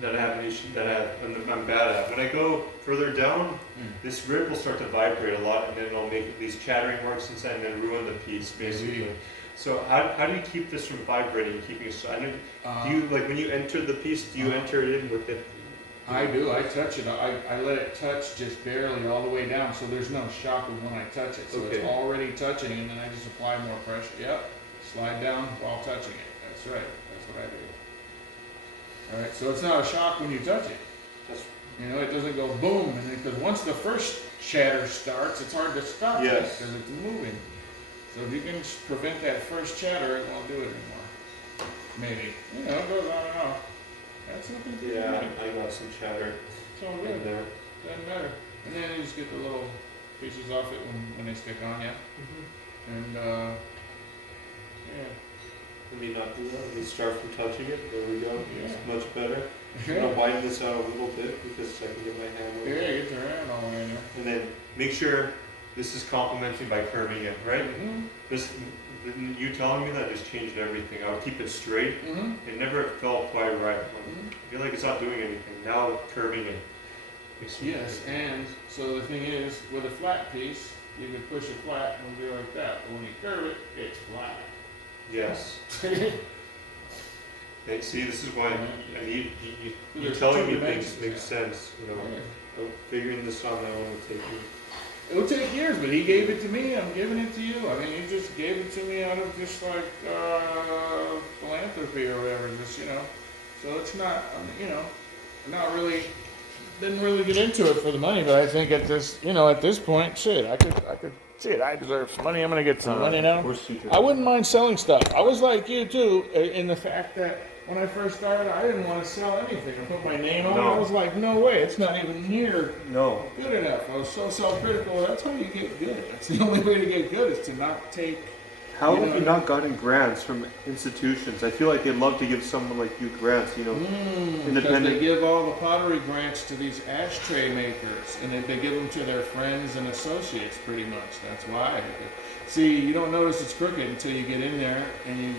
that I have an issue I'm bad at. When I go further down, this rib will start to vibrate a lot, and then it'll make these chattering marks inside, and then ruin the piece basically. So how do you keep this from vibrating, keeping it? Do you like when you enter the piece? Do you enter it in with it? I do. I touch it. I let it touch just barely all the way down, so there's no shock when I touch it. So Okay. it's already touching, and then I just apply more pressure. Yep. Slide down while touching it. That's right. That's what I do. All right. So it's not a shock when you touch it. You know, it doesn't go boom, and because once the first chatter starts, it's hard to stop it Yes. because it's moving. So if you can prevent that first chatter, it won't do it anymore. Maybe. You know, it goes on and on. That's looking pretty Yeah, good. I got some chatter It's all in good. there. Doesn't matter. And then you just get the little pieces off it when they stick on, yeah. And yeah. Let me not do that. Let me start from touching it. There we go. Yeah. It's much better. I'm gonna widen this out a little bit because I can get my hand over it. Yeah, get your hand all the way in there. And then make sure this is complementing by curving it, right? Mm-hmm. This, you telling me that just changed everything. I would keep it straight. Mm-hmm. It never felt quite right. Mhm. I feel like it's not doing anything. Now curving it. makes me Yes, think. and so the thing is, with a flat piece, you can push it flat and be like that. But when you curve it, it's flat. Yes. Hey, see, this is why I need you There's telling two me things dimensions, make sense. You know, figuring this on my own would take me. It would take years, but he gave it to me. I'm giving it to you. I mean, he just gave it to me out of just like philanthropy or whatever. Just so it's not, not really. Didn't really get into it for the money, but I think at this, at this point, shit, I could see it. I deserve some money. I'm gonna get some money now. Of course you do. I wouldn't mind selling stuff. I was like you too, in the fact that when I first started, I didn't want to sell anything. I put my name on it. No. I was like, no way, it's not even near No. good enough. I was so self-critical. That's how you get good. That's the only way to get good is to not take. How have you not gotten grants from institutions? I feel like they'd love to give someone like you grants, Because independent. they give all the pottery grants to these ashtray makers, and they give them to their friends and associates, pretty much. That's why. See, you don't notice it's crooked until you get in there and you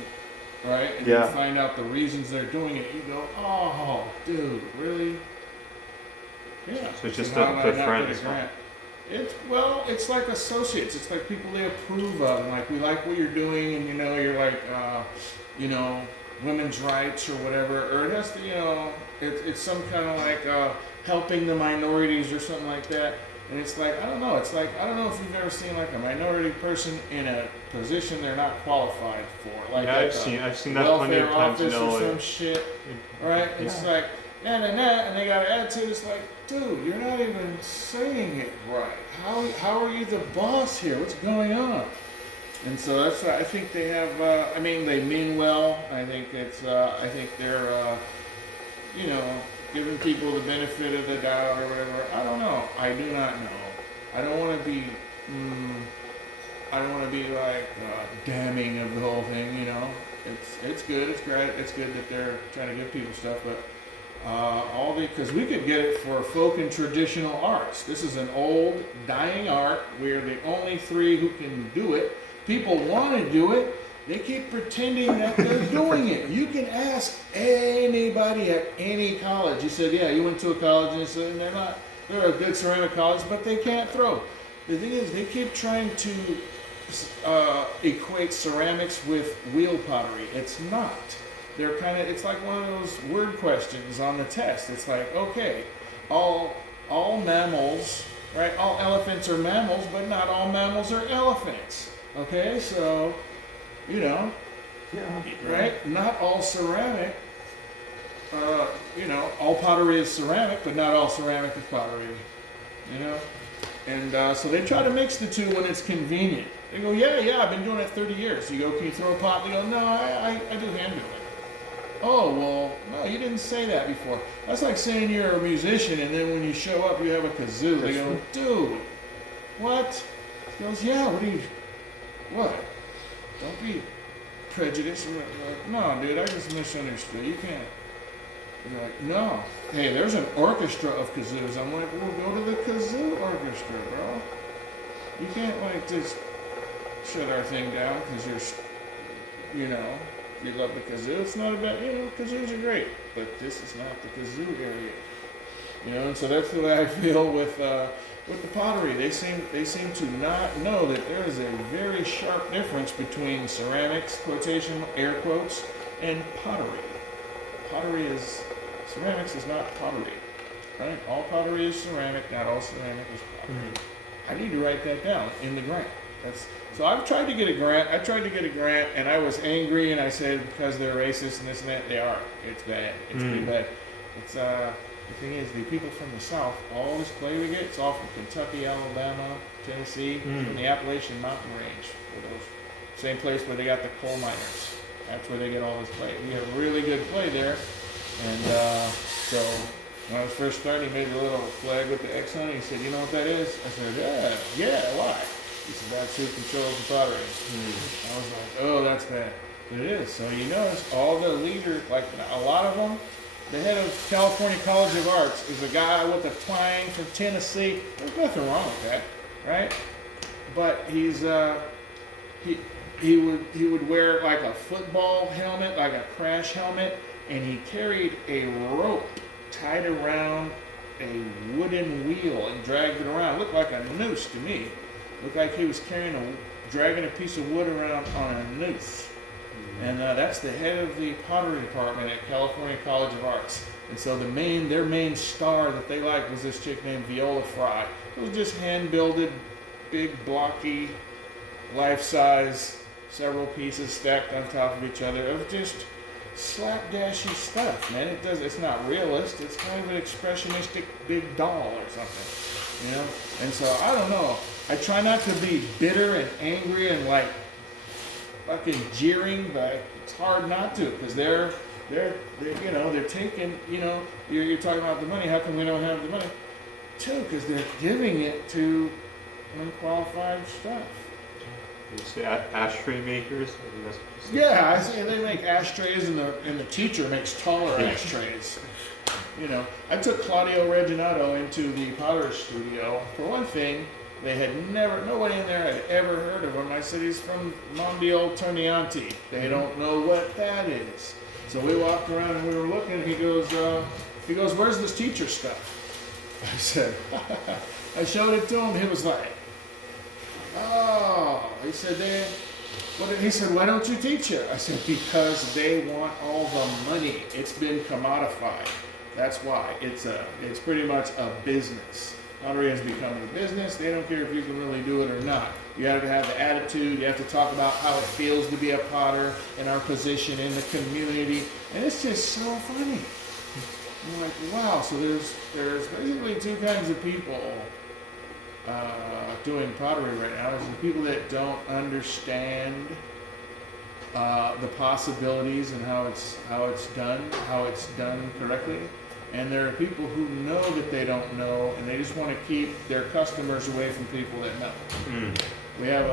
Yeah. find out the reasons they're doing it. You go, oh, dude, really? Yeah. So it's just how the am I not get a friends, huh? grant? It's like associates. It's like people they approve of. Like, we like what you're doing, and you're like, women's rights or whatever. Or it has to, it's some kind of like helping the minorities or something like that. And it's like, I don't know. It's like, I don't know if you've ever seen like a minority person in a position they're not qualified for. Like Yeah, at I've seen that plenty welfare of times in office or LA. some shit. Right? It's like, and they got an attitude. It's like, dude, you're not even saying it right. How are you the boss here? What's going on? And so that's why I think they have. They mean well. I think it's. I think they're. Giving people the benefit of the doubt or whatever. I don't know. I do not know. I don't want to be. I don't want to be like damning of the whole thing. It's good. It's great. It's good that they're trying to give people stuff, but. Because we could get it for folk and traditional arts. This is an old, dying art. We're the only three who can do it. People want to do it. They keep pretending that they're doing it. You can ask anybody at any college. You said, yeah, you went to a college, and they said, they're a good ceramic college, but they can't throw. The thing is, they keep trying to equate ceramics with wheel pottery. It's not. It's like one of those word questions on the test. It's like, okay, all mammals, right? All elephants are mammals, but not all mammals are elephants. Okay, so, right? Not all ceramic, all pottery is ceramic, but not all ceramic is pottery, And so they try to mix the two when it's convenient. They go, yeah, I've been doing it 30 years. You go, can you throw a pot? They go, no, I do hand building. Oh, well, no, you didn't say that before. That's like saying you're a musician and then when you show up you have a kazoo. They go, dude, what? He goes, yeah, what? Don't be prejudiced. Like, no, dude, I just misunderstood. You can't. They're like, no. Hey, there's an orchestra of kazoos. I'm like, well, go to the kazoo orchestra, bro. You can't, just shut our thing down because you're, you love the kazoo. It's not about, kazoos are great, but this is not the kazoo area. And so that's the way I feel with the pottery. They seem to not know that there is a very sharp difference between ceramics, quotation, air quotes, and pottery. Ceramics is not pottery, right? All pottery is ceramic, not all ceramic is pottery. I need to write that down in the grant. So I've tried to get a grant. And I was angry, and I said because they're racist and this and that. They are. It's bad. It's pretty bad. It's the thing is, the people from the South, all this clay we get, it's all from Kentucky, Alabama, Tennessee, from the Appalachian Mountain Range. Same place where they got the coal miners. That's where they get all this clay. We have really good clay there, and so when I was first starting, he made a little flag with the X on it. He said, "You know what that is?" I said, "Yeah, why?" He said, "That's who controls the pottery." I was like, "Oh, that's bad." But it is. So you notice all the leaders, like a lot of them, the head of California College of Arts is a guy with a twang from Tennessee. There's nothing wrong with that, right? But he's he would wear like a football helmet, like a crash helmet, and he carried a rope tied around a wooden wheel and dragged it around. It looked like a noose to me. Looked like he was dragging a piece of wood around on a noose. And that's the head of the pottery department at California College of Arts. And so their main star that they liked was this chick named Viola Fry. It was just hand-builded, big, blocky, life-size, several pieces stacked on top of each other. It was just slapdashy stuff, man. It's not realist. It's kind of an expressionistic big doll or something, And so I don't know. I try not to be bitter and angry and like fucking jeering, but it's hard not to, because they're taking, you're talking about the money. How come we don't have the money? Too, because they're giving it to unqualified stuff. You say ashtray makers? Yeah, I say they make ashtrays, and the teacher makes taller ashtrays. I took Claudio Reginato into the potter's studio. For one thing, nobody in there had ever heard of him. I said, he's from Mondial Tornianti. They don't know what that is. So we walked around and we were looking. He goes, "Where's this teacher stuff?" I said, I showed it to him. He was like, "Oh," he said, he said, "Why don't you teach it?" I said, "Because they want all the money. It's been commodified. That's why. It's pretty much a business. Pottery has become a business. They don't care if you can really do it or not. You have to have the attitude. You have to talk about how it feels to be a potter and our position in the community." And it's just so funny. I'm like, wow. So there's basically two kinds of people doing pottery right now. There's the people that don't understand the possibilities and how it's done correctly. And there are people who know that they don't know, and they just want to keep their customers away from people that know. We have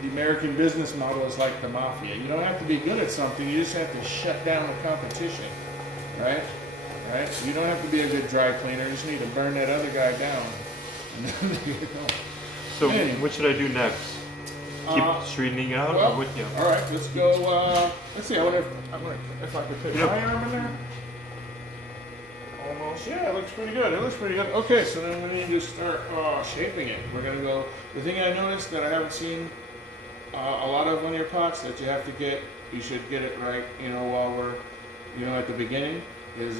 the American business model is like the mafia. You don't have to be good at something; you just have to shut down the competition, right? Right? You don't have to be a good dry cleaner; you just need to burn that other guy down. And then there you go. So what should I do next? Keep straightening it out? Well, or what, all right, let's go. Let's see. I wonder if I could put my arm in there. Almost. Yeah, it looks pretty good. Okay, so then we need to start shaping it. We're going to go. The thing I noticed that I haven't seen a lot of on your pots that you should get it right, while we're, at the beginning, is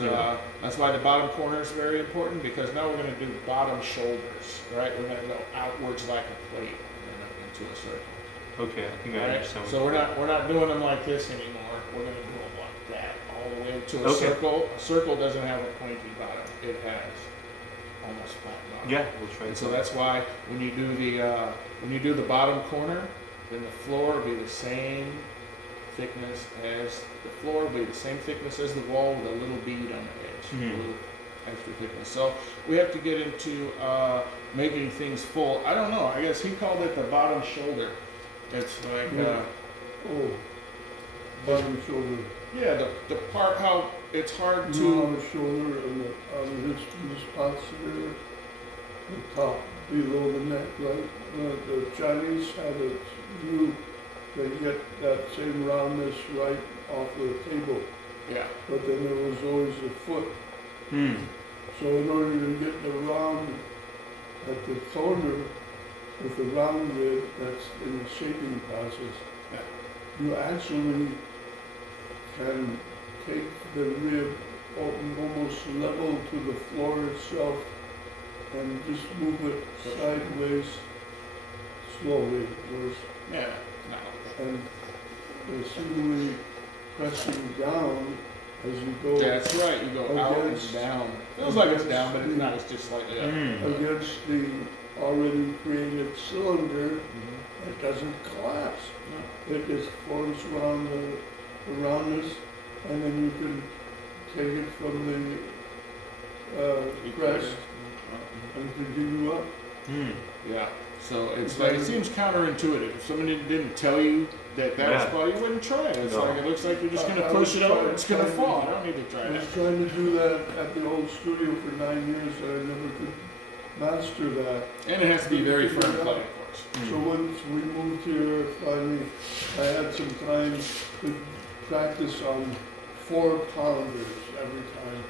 that's why the bottom corner is very important, because now we're going to do bottom shoulders, right? We're going to go outwards like a plate and then up into a circle. Okay, I think I understand. So we're not doing them like this anymore. We're going to do them like that, all the way to a circle. A circle doesn't have a pointy bottom. It has almost flat bottom. Yeah, we'll try. And so that's why when you do the bottom corner, then the floor will be the same thickness as the wall with a little bead on the edge, a little extra thickness. So we have to get into making things full. I don't know. I guess he called it the bottom shoulder. It's like bottom shoulder. Yeah, the part how it's hard to. Bottom shoulder and this spots there, the top below the neck, right? The Chinese have it. You they get that same roundness right off the table, Yeah. but then there was always a foot. Hmm. So in order to get the round at the corner with the round rib that's in the shaping process, Yeah. you actually can take the rib almost level to the floor itself and just move it sideways slowly, of course, Yeah. No. and simply pressing down as you go That's right. You go out and Against- down. Feels like it's down, but it's not. It's just slightly up. Hmm. against the already created cylinder. Mhm. It doesn't collapse. No. It just forms around the roundness, and then you can take it from the crest and continue up. Hmm. Yeah. So it's like it seems counterintuitive. If somebody didn't tell you that that's Yeah. why you wouldn't try it. It's No. like it looks like you're just gonna I push was it out. trying- It's gonna trying to- fall. I don't need to try I was that. trying to do that at the old studio for 9 years, and I never could master that. And it has to be very firm clay, of course. So once we moved here, finally, I had some time to practice on 4-pounders every time.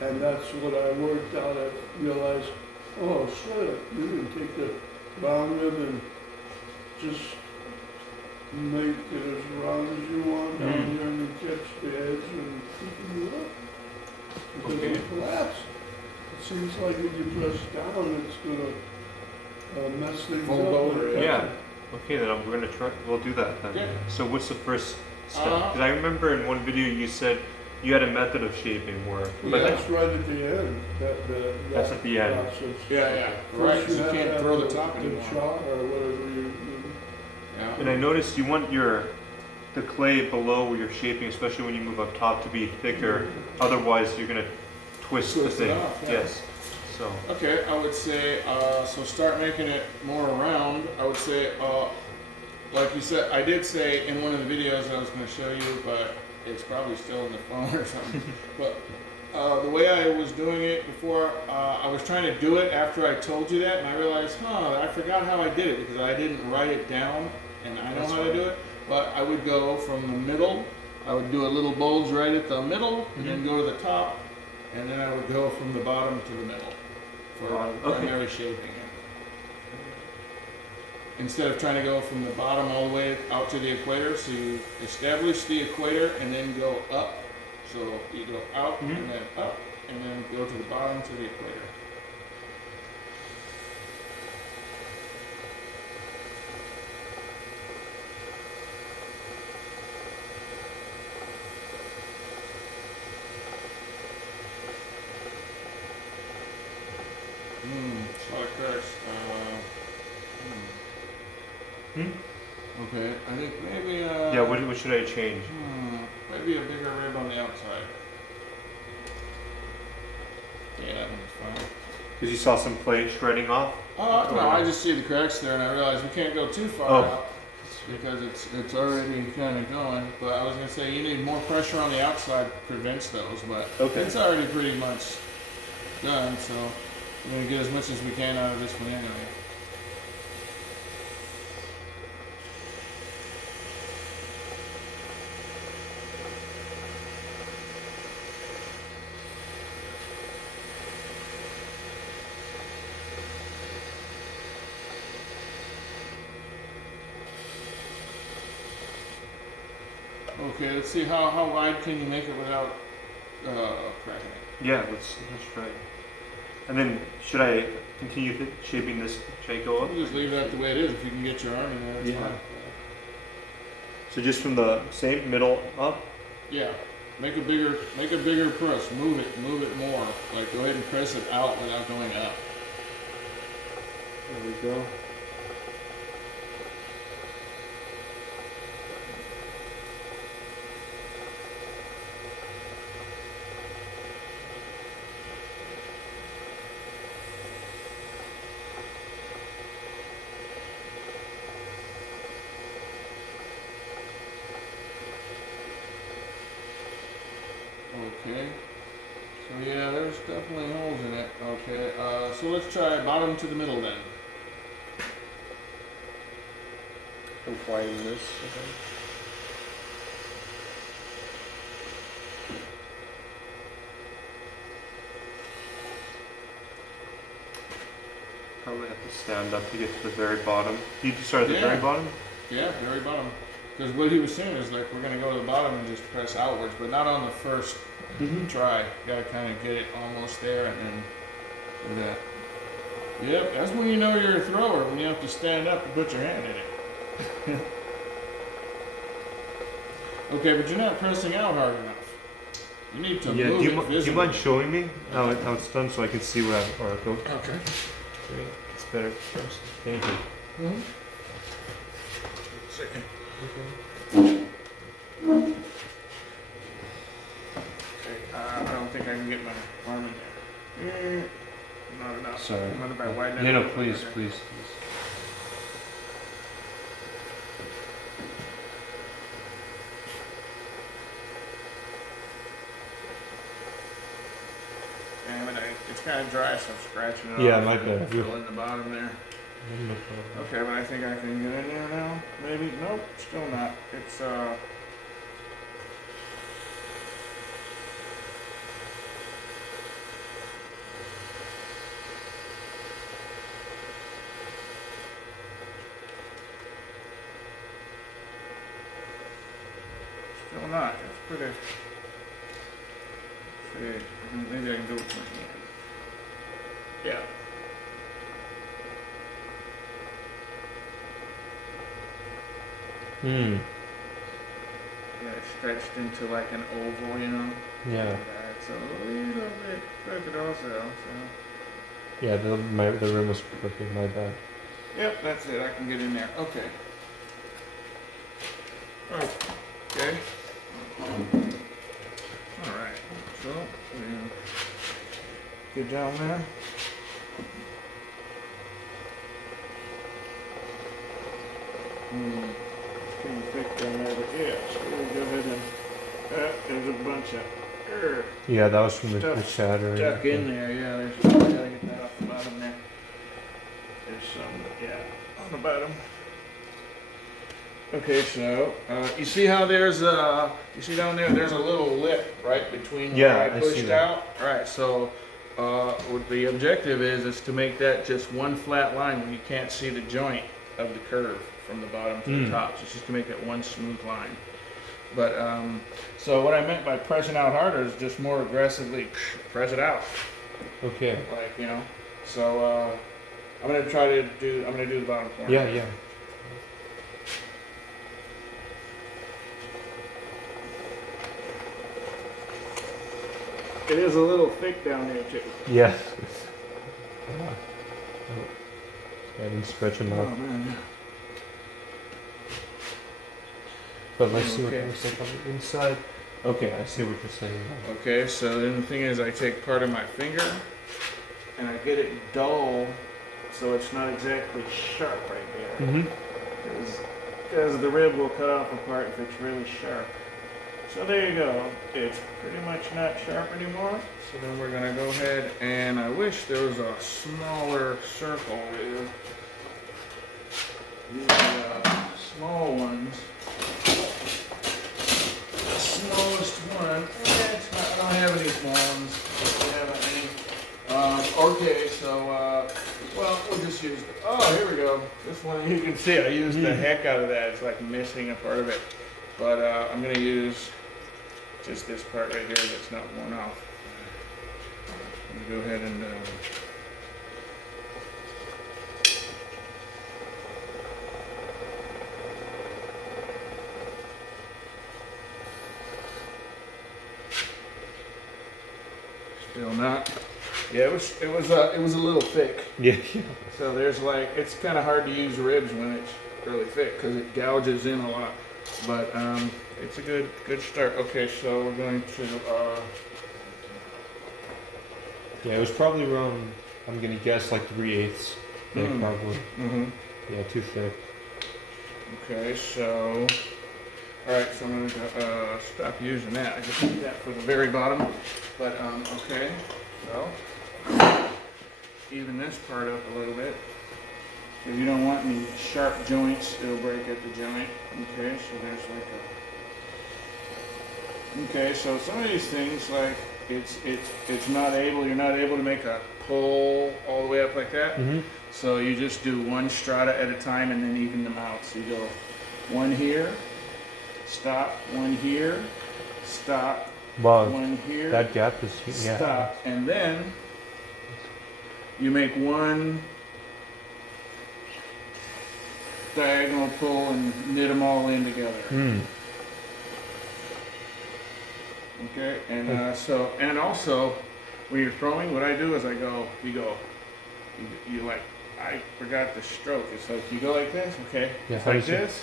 And that's what I worked out. I realized, oh, shit, you can take the round rib and just make it as round as you want down there and catch the edge and keep you up. It Okay. doesn't collapse. It seems like if you press down, it's gonna mess things Fold up. over, Yeah. Okay, then we're gonna try. We'll do that then. Yeah. So what's the first step? Uh-huh. Because I remember in one video you said you had a method of shaping where, but Yeah. That's right at the end. That's at the end. Process. Yeah, yeah. First Right. 'cause you have to can't have throw the top the anymore. char or whatever you. and Yeah. I noticed you want the clay below where you're shaping, especially when you move up top, to be thicker. Otherwise, you're gonna twist the Twist it thing. off, yeah. Yes. So. Okay, I would say, so start making it more round. I would say, like you said, I did say in one of the videos I was going to show you, but it's probably still in the phone or something. But the way I was doing it before, I was trying to do it after I told you that, and I realized, I forgot how I did it because I didn't write it down, and I know That's how to do it. But I would go from the middle, I would do a little bulge right at the middle, and then go to the top, and then I would go from the bottom to the middle for Okay. primary shaping. Instead of trying to go from the bottom all the way out to the equator, so you establish the equator and then go up. So you go out and then up, and then go to the bottom to the equator. Solid cracks. Okay, I think maybe Yeah. What should I change? maybe a bigger rib on the outside. Yeah, I think it's fine. Because you saw some clay shredding off. No, I just see the cracks there, and I realized we can't go too far Oh. out because it's already kind of going. But I was gonna say you need more pressure on the outside prevents those, but Okay. it's already pretty much done. So we're gonna get as much as we can out of this one anyway. Okay, let's see how wide can you make it without cracking it. Yeah. Let's try. And then should I continue shaping this? Should I go up? You just leave that the way it is. If you can get your arm in there, it's Yeah. fine. So just from the same middle up. Yeah. Make a bigger press. Move it more. Like go ahead and press it out without going up. There we go. Okay. So yeah, there's definitely holes in it. Okay. So let's try bottom to the middle then. widen this. Probably have to stand up to get to the very bottom. You start at the very bottom? Yeah, very bottom. Because what he was saying is like we're gonna go to the bottom and just press outwards, but not on the first try. You gotta kind of get it almost there and then do that. Yep, that's when you know you're a thrower, when you have to stand up and put your hand in it. Okay, but you're not pressing out hard enough. You need to move it visibly. Do you mind showing me how it's done so I can see where I go? Okay. Great. It's better first. Thank you. Second. Okay. Okay, I don't think I can get my arm in there. Not enough. Sorry. Not if I widen it. No, please, Okay. please. Damn it, it's kind of dry, so I'm scratching it Yeah, off. my bad. Fill in the bottom there. Okay, but I think I can get in there now. Maybe. Nope, still not. It's still not. It's pretty. See, maybe I can do it with my hand. Yeah. Hmm. Yeah, it's stretched into like an oval, you know. Yeah. It's a little bit crooked also. So. Yeah, the rim was crooked, my bad. Yep, that's it. I can get in there. Okay. Okay. All right. So we get down there. It's pretty thick down there, but yeah. So we go ahead and there's a bunch of Yeah, that was from the stuff shattering. stuck in there. Yeah, there's. Gotta get that off the bottom there. There's some. Yeah, on the bottom. Okay, so you see how there's you see down there, there's a little lip right between where I pushed see that. out. All right, so what the objective is to make that just one flat line where you can't see the joint of the curve from the bottom to the top. So it's just to make it one smooth line. But so what I meant by pressing out harder is just more aggressively press it out, Okay. like you know. So I'm gonna do the bottom corner. Yeah, yeah. It is a little thick down there too. Yeah. I didn't stretch enough. Oh man. But let's see what Okay. it looks like on the inside. Okay, I see what you're saying. Okay, so then the thing is I take part of my finger and I get it dull so it's not exactly sharp right there. Mm-hmm. Because the rib will cut off a part if it's really sharp. So there you go. It's pretty much not sharp anymore. So then we're gonna go ahead and I wish there was a smaller circle rib. These small ones. The smallest one. It's not, I don't have any small ones. I don't have any. Okay, so well, we'll just use. Oh, here we go. This one you can see I used the heck out of that. It's like missing a part of it, but I'm gonna use just this part right here that's not worn off. I'm gonna go ahead and. Still not. Yeah, it was a little thick. Yeah. So there's like, it's kind of hard to use ribs when it's really thick because it gouges in a lot. But it's a good start. Okay, so we're going to. Yeah, it was probably around, I'm gonna guess like 3/8. Thick, probably. Mm-hmm. Yeah, too thick. Okay, so. Alright, so I'm going to stop using that. I just need that for the very bottom. But, okay, so. Even this part up a little bit. If you don't want any sharp joints, it'll break at the joint. Okay, so there's like a. Okay, so some of these things like it's not able. You're not able to make a pull all the way up like that. Mm-hmm. So you just do one strata at a time and then even them out. So you go one here, stop, one here, stop, Wow, one here, that gap is yeah. stop, and then you make one diagonal pull and knit them all in together. Mm. Okay, and and also when you're throwing, what I do is you like, I forgot the stroke. It's like you go like this, okay? Yeah, It's like this.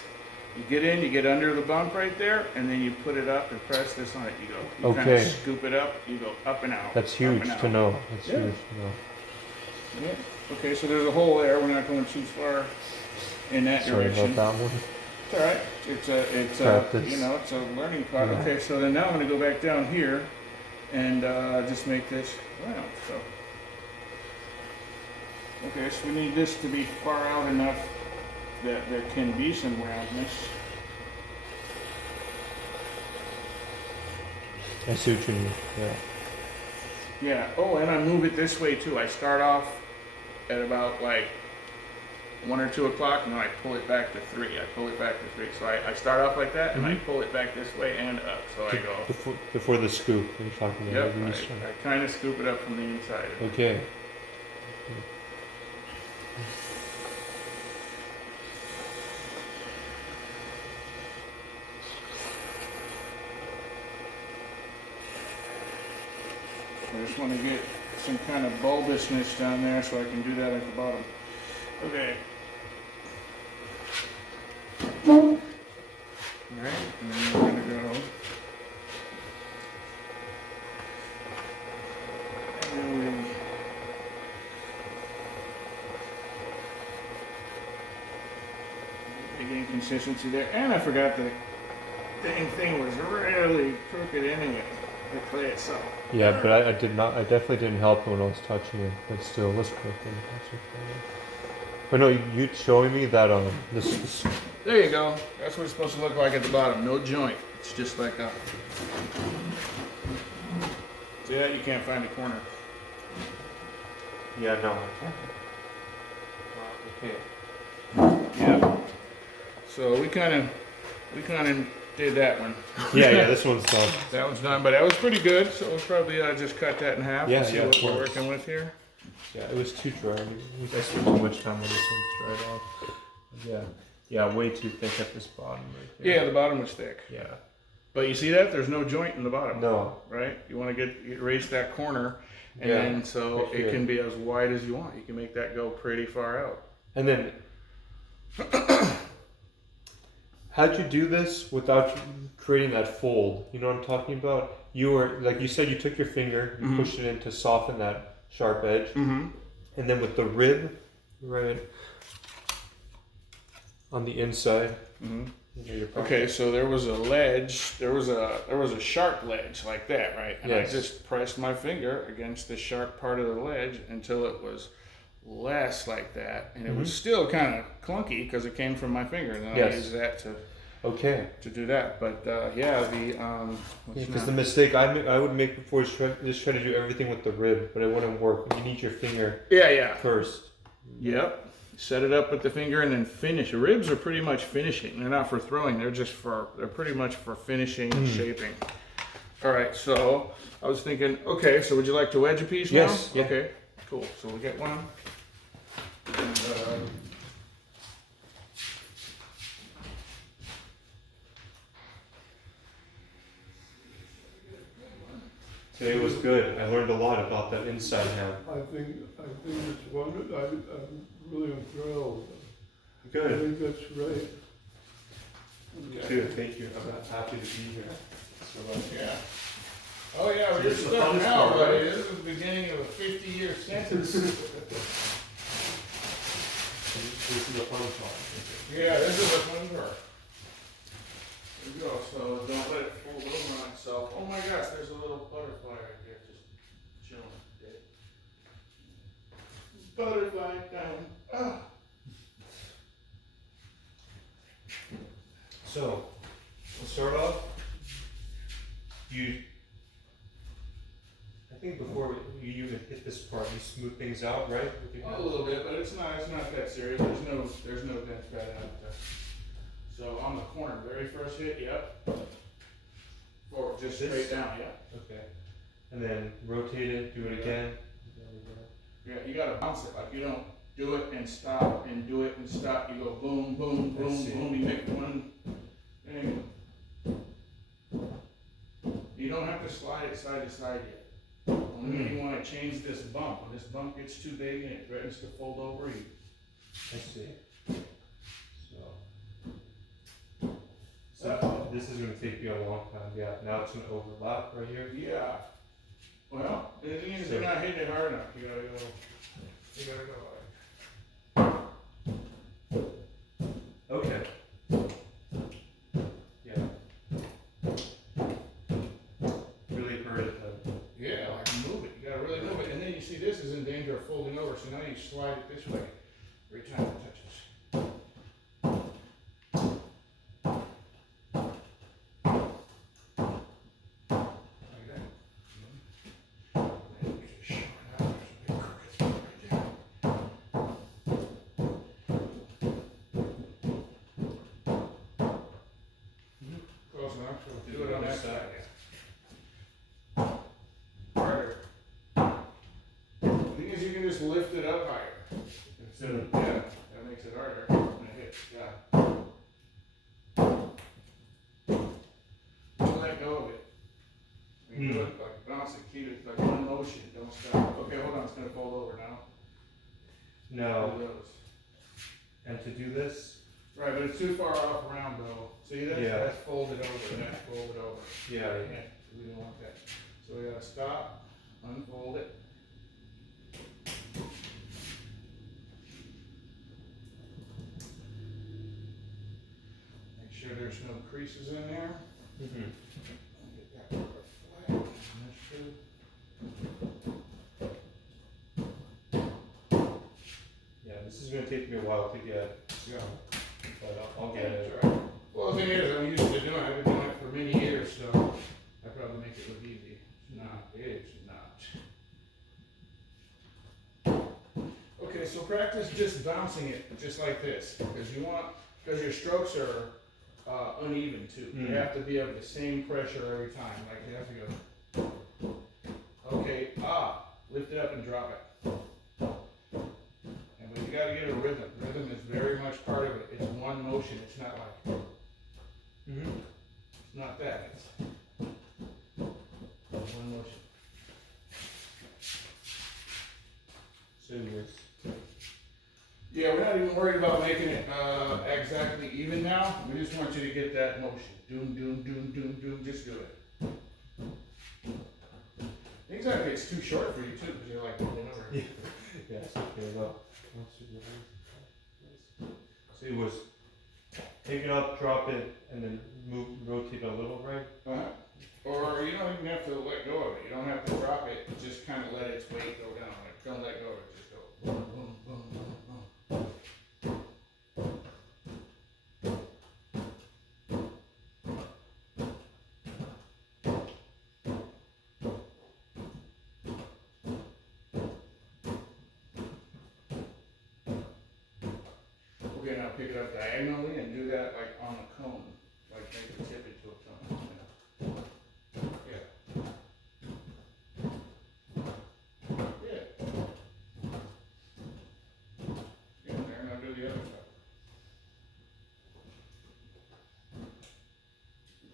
You get in, you get under the bump right there, and then you put it up and press this on it. You go. You kind Okay. of scoop it up. You go up and out. That's up huge and out. to know. That's Yeah. huge to know. Yeah. Okay, so there's a hole there. We're not going too far in that Sorry direction. about that one. It's all right. It's Practice. you know, it's a learning part. Yeah. Okay, so then now I'm going to go back down here and just make this round. So. Okay, so we need this to be far out enough that there can be some roundness. I see what you mean. Yeah. Yeah. Oh, and I move it this way too. I start off at about like 1 or 2 o'clock, and then I pull it back to 3. I pull it back to 3. So I start off like that, and I pull it back this way and up. So I go. Before the scoop, you're talking about. Yep. I kind of scoop it up from the inside. Okay. I just want to get some kind of bulbousness down there so I can do that at the bottom. Okay. Alright, and then we're going to go. And then we gain consistency there. And I forgot the dang thing was really crooked anyway. The clay itself. Yeah, but I did not. I definitely didn't help when I was touching it. But still, let's put it. But no, you showing me that this. There you go. That's what it's supposed to look like at the bottom. No joint. It's just like a. See that? You can't find a corner. Yeah, no. Okay. Yeah. So we kind of did that one. Yeah, this one's done. That one's done, but that was pretty good. So we'll probably just cut that in half and see Yeah, what of we're course. working with here. Yeah, it was too dry. We spent too much time when this one's dried off. Yeah, way too thick at this bottom right there. Yeah, the bottom was thick. Yeah. But you see that? There's no joint in the bottom. No. Right? You want to erase that corner, and Yeah, then so right it here. can be as wide as you want. You can make that go pretty far out. And then, how'd you do this without creating that fold? You know what I'm talking about? You were, like you said, you took your finger, you pushed it in to soften that sharp edge. Mm-hmm. And then with the rib, right on the inside. Mm-hmm. You know, your Okay, so there was a ledge. There was a sharp ledge like that, right? And Yes. I just pressed my finger against the sharp part of the ledge until it was less like that, and it was still kind of clunky because it came from my finger, and then I used that to do that. But because the mistake I would make before is try to do everything with the rib, but it wouldn't work. You need your finger first. Yep. Set it up with the finger and then finish. Ribs are pretty much finishing. They're not for throwing. They're pretty much for finishing and shaping. All right. So I was thinking, okay. So would you like to wedge a piece now? Yes. Yeah. Okay. Cool. So we'll get one. And, Today was good. I learned a lot about that inside hand. I think it's wonderful. I'm really thrilled. I Good. think that's great. Me too. Thank you. I'm happy to be here. yeah. Oh yeah, we're This just is the starting funnest now, part, buddy. right? This is the beginning of a 50-year sentence. This is the fun part. Yeah, this is a fun part. There you go. So don't let it fold over on itself. Oh my gosh, there's a little butterfly right there, just chilling. Dead. Butterfly down. Ah. So, to start off, I think before you even hit this part, you smooth things out, right? With your A hand? little bit, but it's not that serious. There's no dents bad out there. So on the corner, very first hit, yep. Forward, just This? straight down, yeah. Okay. And then rotate it, do it again. Yeah, you gotta bounce it, like you don't do it and stop and do it and stop. You go boom, boom, I boom, see. boom, you make one thing. You don't have to slide it side to side yet. Only when you wanna change this bump. When this bump gets too big and it threatens to fold over, you I see. So this is going to take you a long time. Yeah. Now it's going to overlap right here. yeah. Well, the thing is, you're not hitting it hard enough. You gotta go. Okay. Yeah. Really hurt it though. Yeah, like move it. You gotta really move it. And then you see this is in danger of folding over, so now you slide it this way every time it touches. Like that. And you just shove it out. There's a big crooked spot right there. Close enough, so do it on that side. Harder. The thing is, you can just lift it up higher. Instead of, yeah, that makes it harder when it hits, yeah. Don't let go of it. You do it like bounce it, keep it like one motion, don't stop. Okay, hold on, it's gonna fold over now. Now, There it goes. and to do this, Right, but it's too far off round though. See, Yeah. that's folded over, that's folded over. yeah, We don't want that. So we gotta stop, unfold it. Make sure there's no creases in there. mm-hmm. Get that rubber flat, and that's good. Yeah, this is going to take me a while to get, Yeah. but I'll get it. That's right. Well, the thing is, I'm used to doing it, I've been doing it for many years, so I probably make it look easy. It's not. Okay, so practice just bouncing it, just like this, because your strokes are uneven too. You have to be of the same pressure every time, like you have to go. Okay, lift it up and drop it. But you gotta get a rhythm. Rhythm is very much part of it. It's one motion. It's not like, it's not that. It's one motion. So yours. Yeah, we're not even worried about making it exactly even now. We just want you to get that motion. Doom, doom, doom, doom, doom. Just do it. Exactly. It's too short for you too, because you're like rolling over. Yeah, it's okay. Well, so it was take it up, drop it, and then rotate a little, right? Or you don't even have to let go of it. You don't have to drop it. Just kind of let its weight go down. Like, don't let go of it. Just go boom, boom, boom, boom, boom. Okay, now pick it up diagonally and do that like on a cone. Like make it tip it to a cone. Yeah. Yeah. Yeah, there, now do the other side.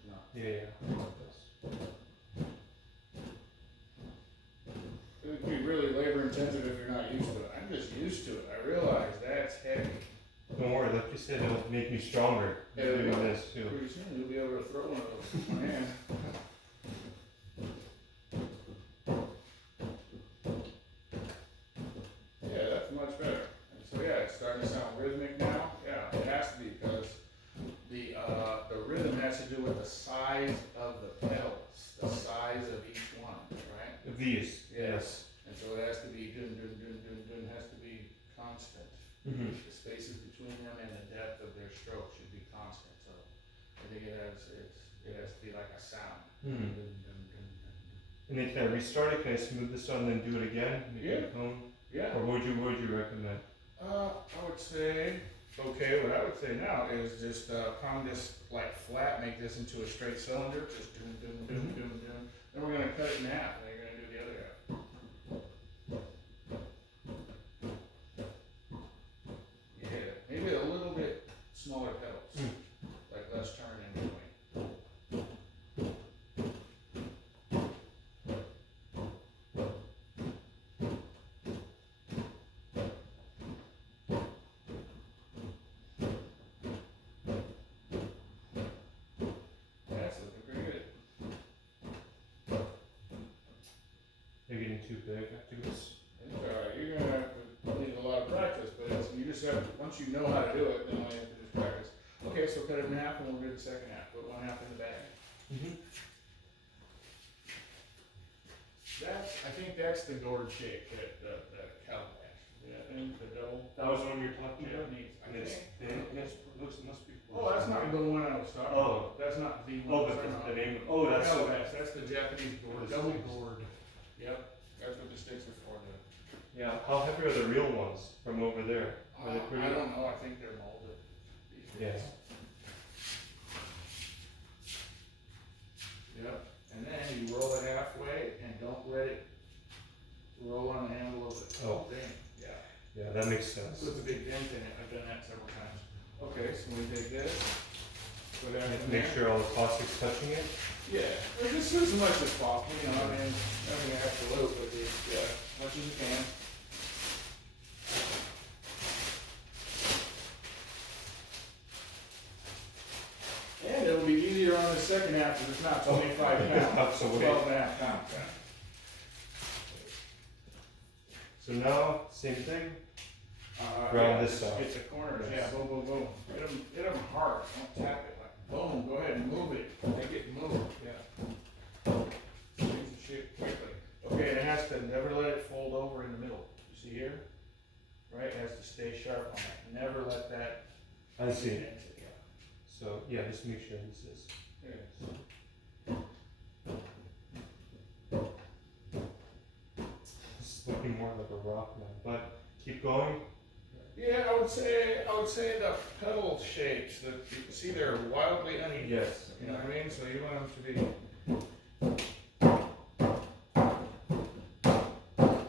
No. Yeah. It would be really labor intensive if you're not used to it. I'm just used to it. I realize that's heavy. Don't worry, like you said, it'll make me stronger. Yeah, Doing this too. pretty soon you'll be able to throw one of those with one hand. Yeah, that's much better. And so yeah, it's starting to sound rhythmic now. Yeah, it has to be because the rhythm has to do with the size of the pedals, the size of each one, right? These. Yes. And so it has to be dun dun dun dun dun has to be constant. Mm-hmm. The spaces between them and the depth of their stroke should be constant. So sound. Hmm. And then can I restart it? Can I smooth this out and then do it again? Make it home? Yeah. Or what would you recommend? I would say, okay, what I would say now is just pound this like flat, make this into a straight cylinder, just doom, doom, doom, doom, doom. Then we're gonna cut it in half, and then you're gonna do the other half. Yeah, maybe a little bit smaller pedals, like less turn in between. That's looking pretty good. They're getting too big afterwards. It's alright, you're gonna have to need a lot of practice, but you just have to, once you know how to do it, then all you have to do is practice. Okay, so cut it in half and we'll do the second half, put one half in the bag. I think that's the gourd shape, the calabash. Yeah, and the double. That was the one you're talking about? Japanese, I And it's think. thin, yes, must be. Oh, that's not the one I was talking about. That's not the one. Oh, but that's the name, oh, that's. Calabash, that's the Japanese gourd, This double is- gourd. Yep, that's what the sticks are for, Yeah, how heavy are the real ones from over there? Are they I pretty? don't know, I think they're molded. Yes. Yep, and then you roll it halfway and don't let it roll on the handle of the Oh. thing. Yeah, Yeah, that makes sense. puts a big dent in it, I've done that several times. Okay, so we take this, put that in Make there. sure all the plastic's touching it. Yeah, well, just as much as possible, you know, I mean, everything has to loop, but yeah, as much as you can. And it'll be easier on the second half if it's not 25 pounds, So what 12 and a half pounds. Yeah. So now, same thing? Yeah, Round this up. Get the corners, Yes. yeah, boom, boom, boom. Hit them hard, don't tap it, like, boom, go ahead and move it, make it move, yeah. Change the shape quickly. Okay, and it has to never let it fold over in the middle, you see here? Right, it has to stay sharp on that, never let that. I see. Yeah. So, yeah, just make sure this is. Yeah. This is looking more like a rock now, but keep going. Yeah, I would say the pedal shapes that you can see they're wildly uneven. Yes. You know what I mean? So you want them to be.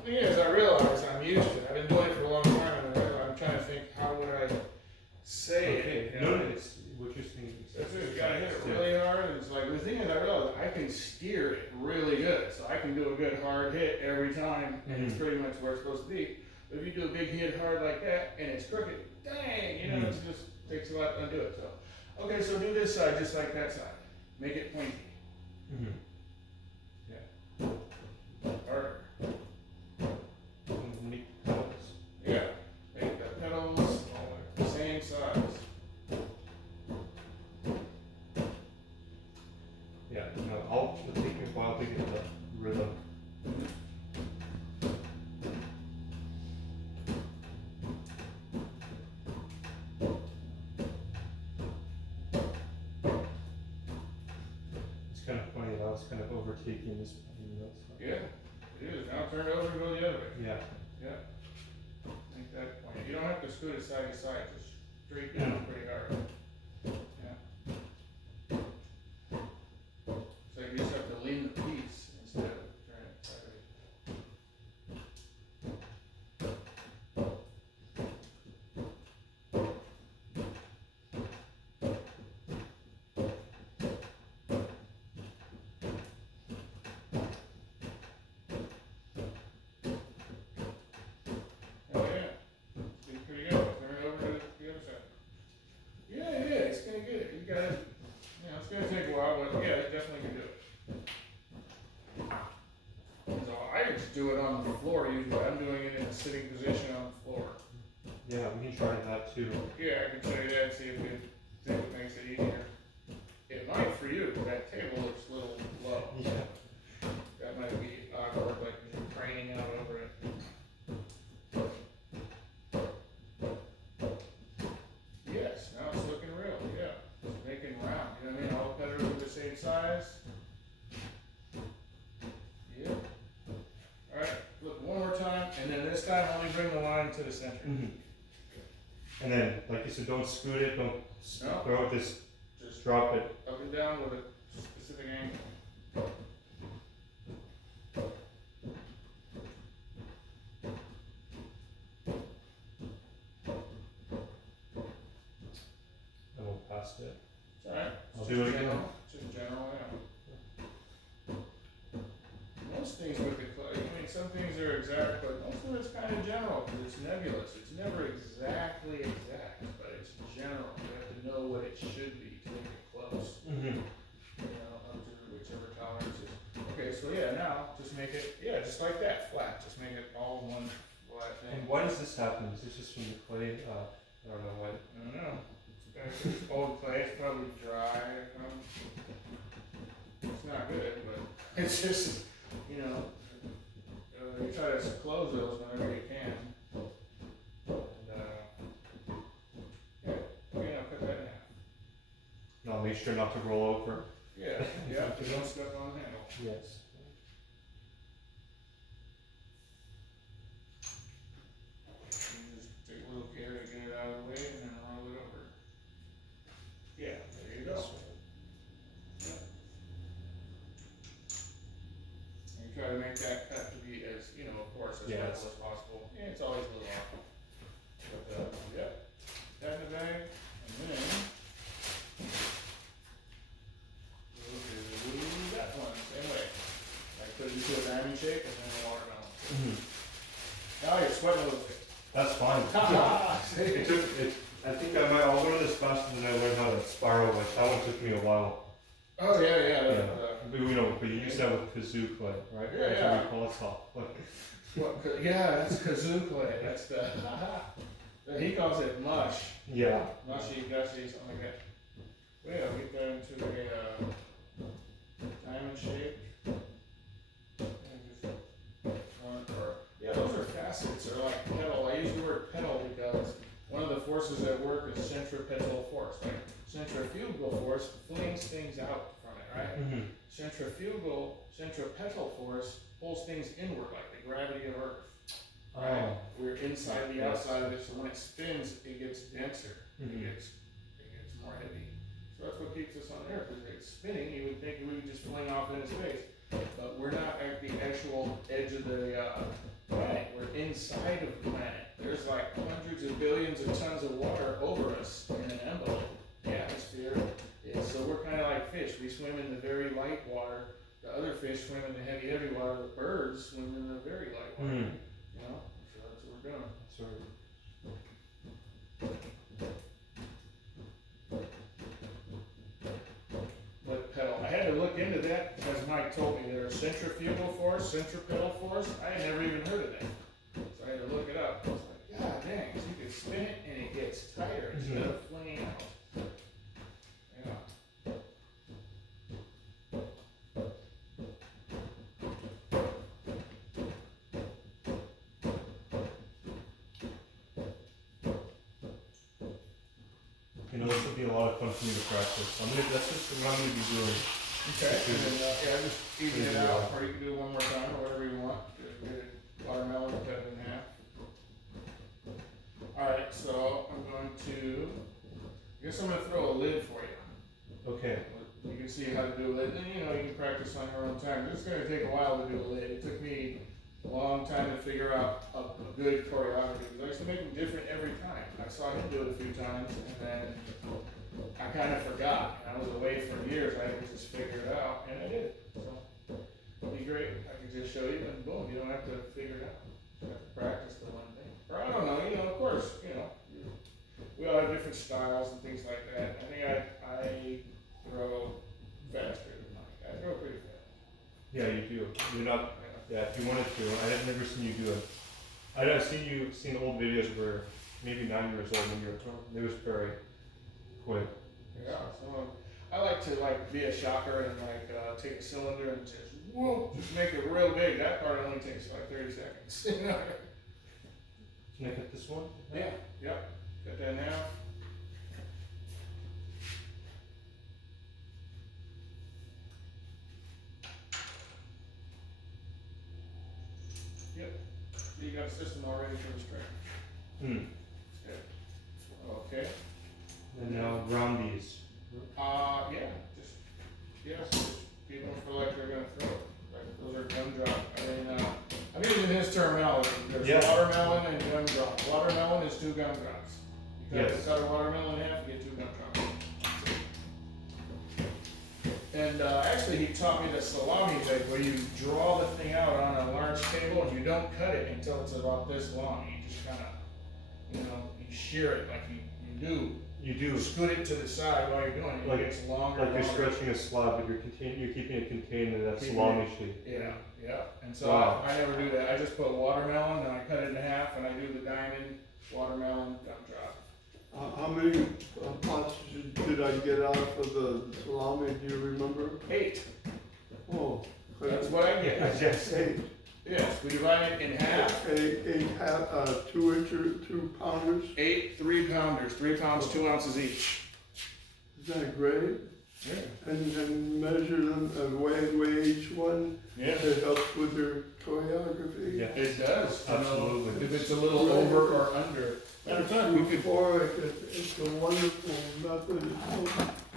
Thing is, I realize I'm used to it. I've been doing it for a long time, and I'm trying to think how would I say Okay, it. You know? notice what you're saying. That's it. You gotta hit it really hard. And it's like the thing is, I realize I can steer it really good, so I can do a good hard hit every time, and it's pretty much where it's supposed to be. But if you do a big hit hard like that and it's crooked, dang, you know, it just takes a lot to undo it. So, okay, so do this side just like that side. Make it pointy. Yeah. Harder. Make pedals. Yeah. Make the pedals the same size. Yeah, no, it'll take me a while to get the rhythm. It's kind of funny that I was kind of overtaking this one, you know, so. Yeah. It is. Now turn it over and go the other way. Yeah. Yeah. Make that point. You don't have to scoot it side to side, just straight down pretty hard. Yeah. So you just have to lean the piece instead of turning it sideways. Oh yeah, it's been pretty good. Turn it over to the other side. Yeah, it's gonna get it. You got it. Yeah, it's gonna take a while, but yeah, it definitely can do it. So I just do it on the floor usually. I'm doing it in a sitting position on the floor. Yeah, we can try that too. Yeah, I can show you that, see if it makes it easier. It might for you, but that table looks a little low. Yeah. That might be awkward, like you're craning out over it. Yes, now it's looking real, yeah. It's making round, you know what I mean? All the pedals are the same size. to the center. And then, like you said, don't scoot it, don't No. throw it, just Just drop it. up and down with a specific angle. I won't pass it. It's alright. I'll do it again. Just general, yeah. Most things with the clay, I mean, some things are exact, but most of it's kind of general, because it's nebulous. It's never exactly exact, but it's general. You have to know what it should be to make it close. You know, up to whichever tolerance is. Okay, so yeah, now just make it, yeah, just like that, flat. Just make it all one flat thing. And why does this happen? Is this just from the clay? I don't know why. I don't know. It's old clay, it's probably dry. It's not good, but it's just, you know, you try to close those whenever you can. And, yeah, cut that in half. No, make sure not to roll over. Yeah, yeah, you don't step on the handle. Yes. You just take a little care to get it out of the way and then roll it over. Yeah, there you go. Yeah. And you try to make that cut to be as, you know, of course, as level as possible. Yeah, it's always a little off. But, yeah, that in the bag, and then we'll do that one, same way. Like put it into a diamond shape and then a watermelon. Now you're sweating a little bit. That's fine. It took it. I think I'll learn this faster than I learned how to spiral, which that one took me a while. Oh yeah. But you use that with kazoo clay, right? Yeah, That's yeah. what we call it soft clay. What? Yeah, that's kazoo clay. That's the. He calls it mush. Yeah. Mushy, gushy, something like that. Well, yeah, we get that into a diamond shape. And just run it or yeah, those are facets. They're like pedal. I use the word pedal because one of the forces at work is centripetal force. Like centrifugal force flings things out from it, right? Centripetal force pulls things inward, like the gravity of Earth. Right? We're inside the outside of it, so when it spins, it gets denser. It gets more heavy. So that's what keeps us on Earth. If it's spinning, you would think we would just fling off into space, but we're not at the actual edge of the planet. We're inside of the planet. There's like hundreds of billions of tons of water over us in an envelope. The atmosphere is so we're kind of like fish. We swim in the very light water. The other fish swim in the heavy water. The birds swim in the very light water. You know, so that's what we're doing. But pedal, I had to look into that because Mike told me there's centrifugal force, centripetal force. I had never even heard of that, so I had to look it up. I was like, God dang, so you can spin it and it gets tighter instead of flinging out. Yeah. You know, this will be a lot of fun for me to practice. That's just what I'm going to be doing. Okay. And then, just even it out, or you can do it one more time, or whatever you want. Get it watermelon, cut it in half. Alright, so I'm going to, I guess I'm going to throw a lid for you. Okay. You can see how to do a lid, and you know, you can practice on your own time. It's going to take a while to do a lid. It took me a long time to figure out a good choreography, because I used to make them different every time. I saw him do it a few times, and then I kind of forgot. I was away for years. I had to just figure it out, and I did. So it'd be great. I could just show you, and boom, you don't have to figure it out. You have to practice the one thing. Or I don't know, you know, of course, you know, we all have different styles and things like that. I think I throw faster than Mike. I throw pretty fast. Yeah, you do. You're not. Yeah, if you wanted to, I had never seen you do it. I've seen old videos where maybe 9 years old when you were throwing. It was very quick. Yeah, so I like to be a shocker and take a cylinder and just whoop, just make it real big. That part only takes like 30 seconds. Can I cut this one? Yeah, yep. Cut that in half. Yep. So you got a system already for the string. Mm. Okay. And now ground these. Just keep them for like they're gonna throw it. Like those are gumdrop. I'm using his terminology. There's Yeah. watermelon and gumdrop. Watermelon is 2 gumdrops. You Yes. cut a watermelon in half, you get 2 gumdrops. And actually, he taught me the salami thing, where you draw the thing out on a large table and you don't cut it until it's about this long. You just kind of, you shear it like you do. You do. You scoot it to the side while you're doing it. Like- It gets longer. Like and you're longer. stretching a slab, but you're keeping it contained in that Keeping salami shape. Yeah. And so Wow. I never do that. I just put watermelon and I cut it in half and I do the diamond, watermelon, gumdrop. How many pots did I get out of the salami? Do you remember? 8. Oh, That's what I get. Yes. 8. Yes, we divide it in half. 2 pounders. 8 3-pounders, 3 pounds, 2 ounces each. Is that great? Yeah. And measure them and weigh each one. Yeah. It helps with your choreography. Yeah. It does. Absolutely. If it's a little over or under. Matter of fact, we could. Before it's a wonderful method.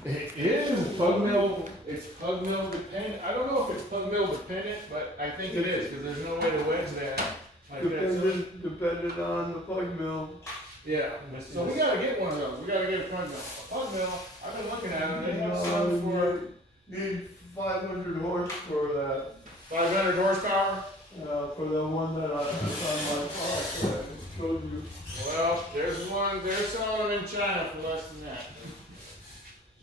It is pug mill. It's pug mill dependent. I don't know if it's pug mill dependent, but I think it is because there's no way to wedge that. Like that. Dependent on the pug mill. Yeah. So we gotta get one of those. We gotta get a pug mill. A pug mill. I've been looking at them. They have some for Need 500 horse for that. 500 horsepower. For the one that I put on my car that I showed you. Well, there's one. They're selling them in China for less than that.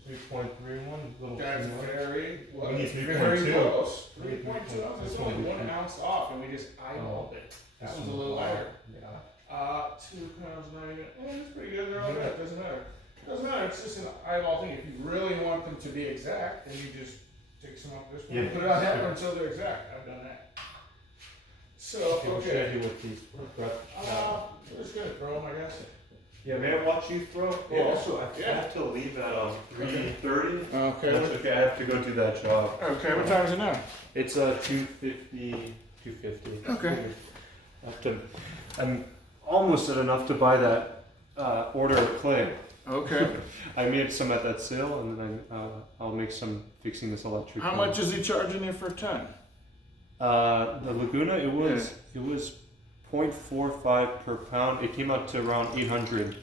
3.31, little. That's very, We need very 3.2. close. We need 3.2 ounces. It's only 1 ounce off, and we just eyeballed it. That one's a little lighter. Yeah. 2 pounds 90. It's pretty good. They're all right. Doesn't matter. Doesn't matter. It's just an eyeball thing. If you really want them to be exact, then you just take some off this one, Yeah. and put it on that one until they're exact. I've done that. So We'll show okay. you with these. We're just gonna throw them, I guess. Yeah, may I watch you throw? Yeah. Also, I Yeah. have to leave at 3:30. Okay. That's okay. I have to go do that job. Okay. What time is it now? It's 2:50. 2:50. Okay. I have to. I'm almost at enough to buy that order of clay. Okay. I made some at that sale, and then I'll make some fixing this electric. How much is he charging you for a ton? The Laguna, it was 0.45 per pound. It came out to around 800.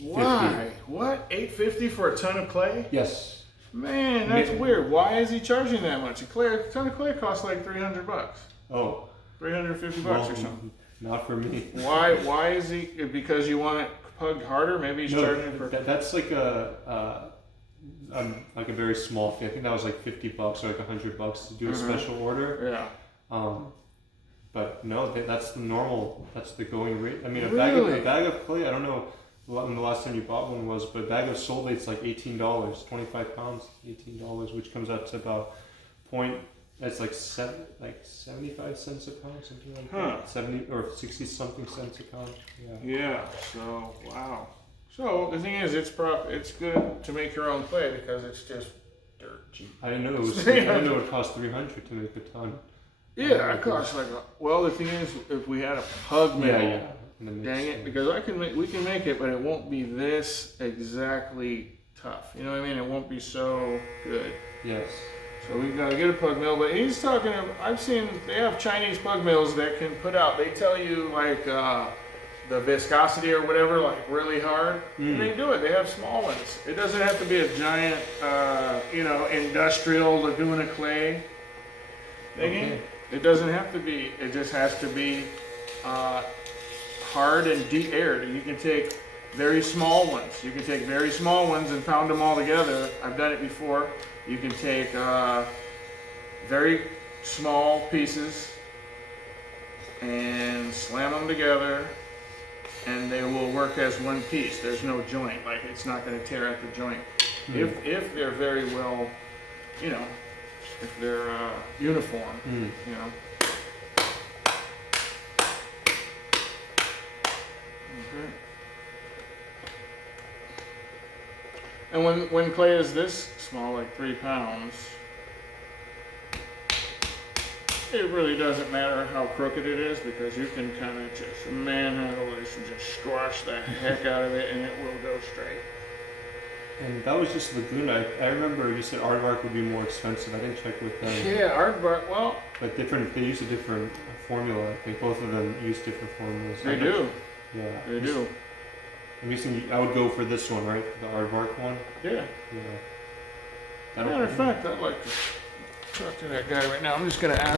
Why? What? $8.50 for a ton of clay? Yes. Man, that's weird. Why is he charging that much? A ton of clay costs like $300. Oh. $350 Well, or something. Not for me. Why is he? Because you want it pugged harder? Maybe he's charging for. That's like a very small thing. I think that was like $50 or like $100 to do a special order. Yeah. But no, that's the normal. That's the going rate. I mean, a Really? bag of clay. I don't know when the last time you bought one was, but a bag of solvate's like $18. 25 pounds, $18, which comes out to about It's like 75 cents a pound, something like that. 70 or 60 something cents a pound. Yeah. Yeah. So wow. So the thing is, it's good to make your own clay because it's just dirt cheap. I didn't know it was. I didn't know it cost $300 to make a ton. Yeah, it costs like. Well, the thing is, if we had a pug mill. Yeah. Dang it, because we can make it, but it won't be this exactly tough. You know what I mean? It won't be so good. Yes. So we've got to get a pug mill. But he's talking. I've seen they have Chinese pug mills that can put out. They tell you like the viscosity or whatever, like really hard. And they do it. They have small ones. It doesn't have to be a giant, industrial Laguna clay thingy. Okay. It doesn't have to be. It just has to be. Hard and de-aired. You can take very small ones. You can take very small ones and pound them all together. I've done it before. You can take very small pieces and slam them together, and they will work as one piece. There's no joint. Like it's not going to tear at the joint. If they're very well, if they're uniform, And when clay is this small, like 3 pounds, it really doesn't matter how crooked it is because you can kind of just manhandle this this and just squash the heck out of it and it will go straight. And that was just Laguna. I remember you said Aardvark would be more expensive. I didn't check with them. Yeah, Aardvark, well, But different, they use a different formula. I think both of them use different formulas. they do. Yeah. They do. I'm guessing I would go for this one, right? The Aardvark one? Yeah. Yeah. Matter of fact, I'd like to talk to that guy right now. I'm just gonna ask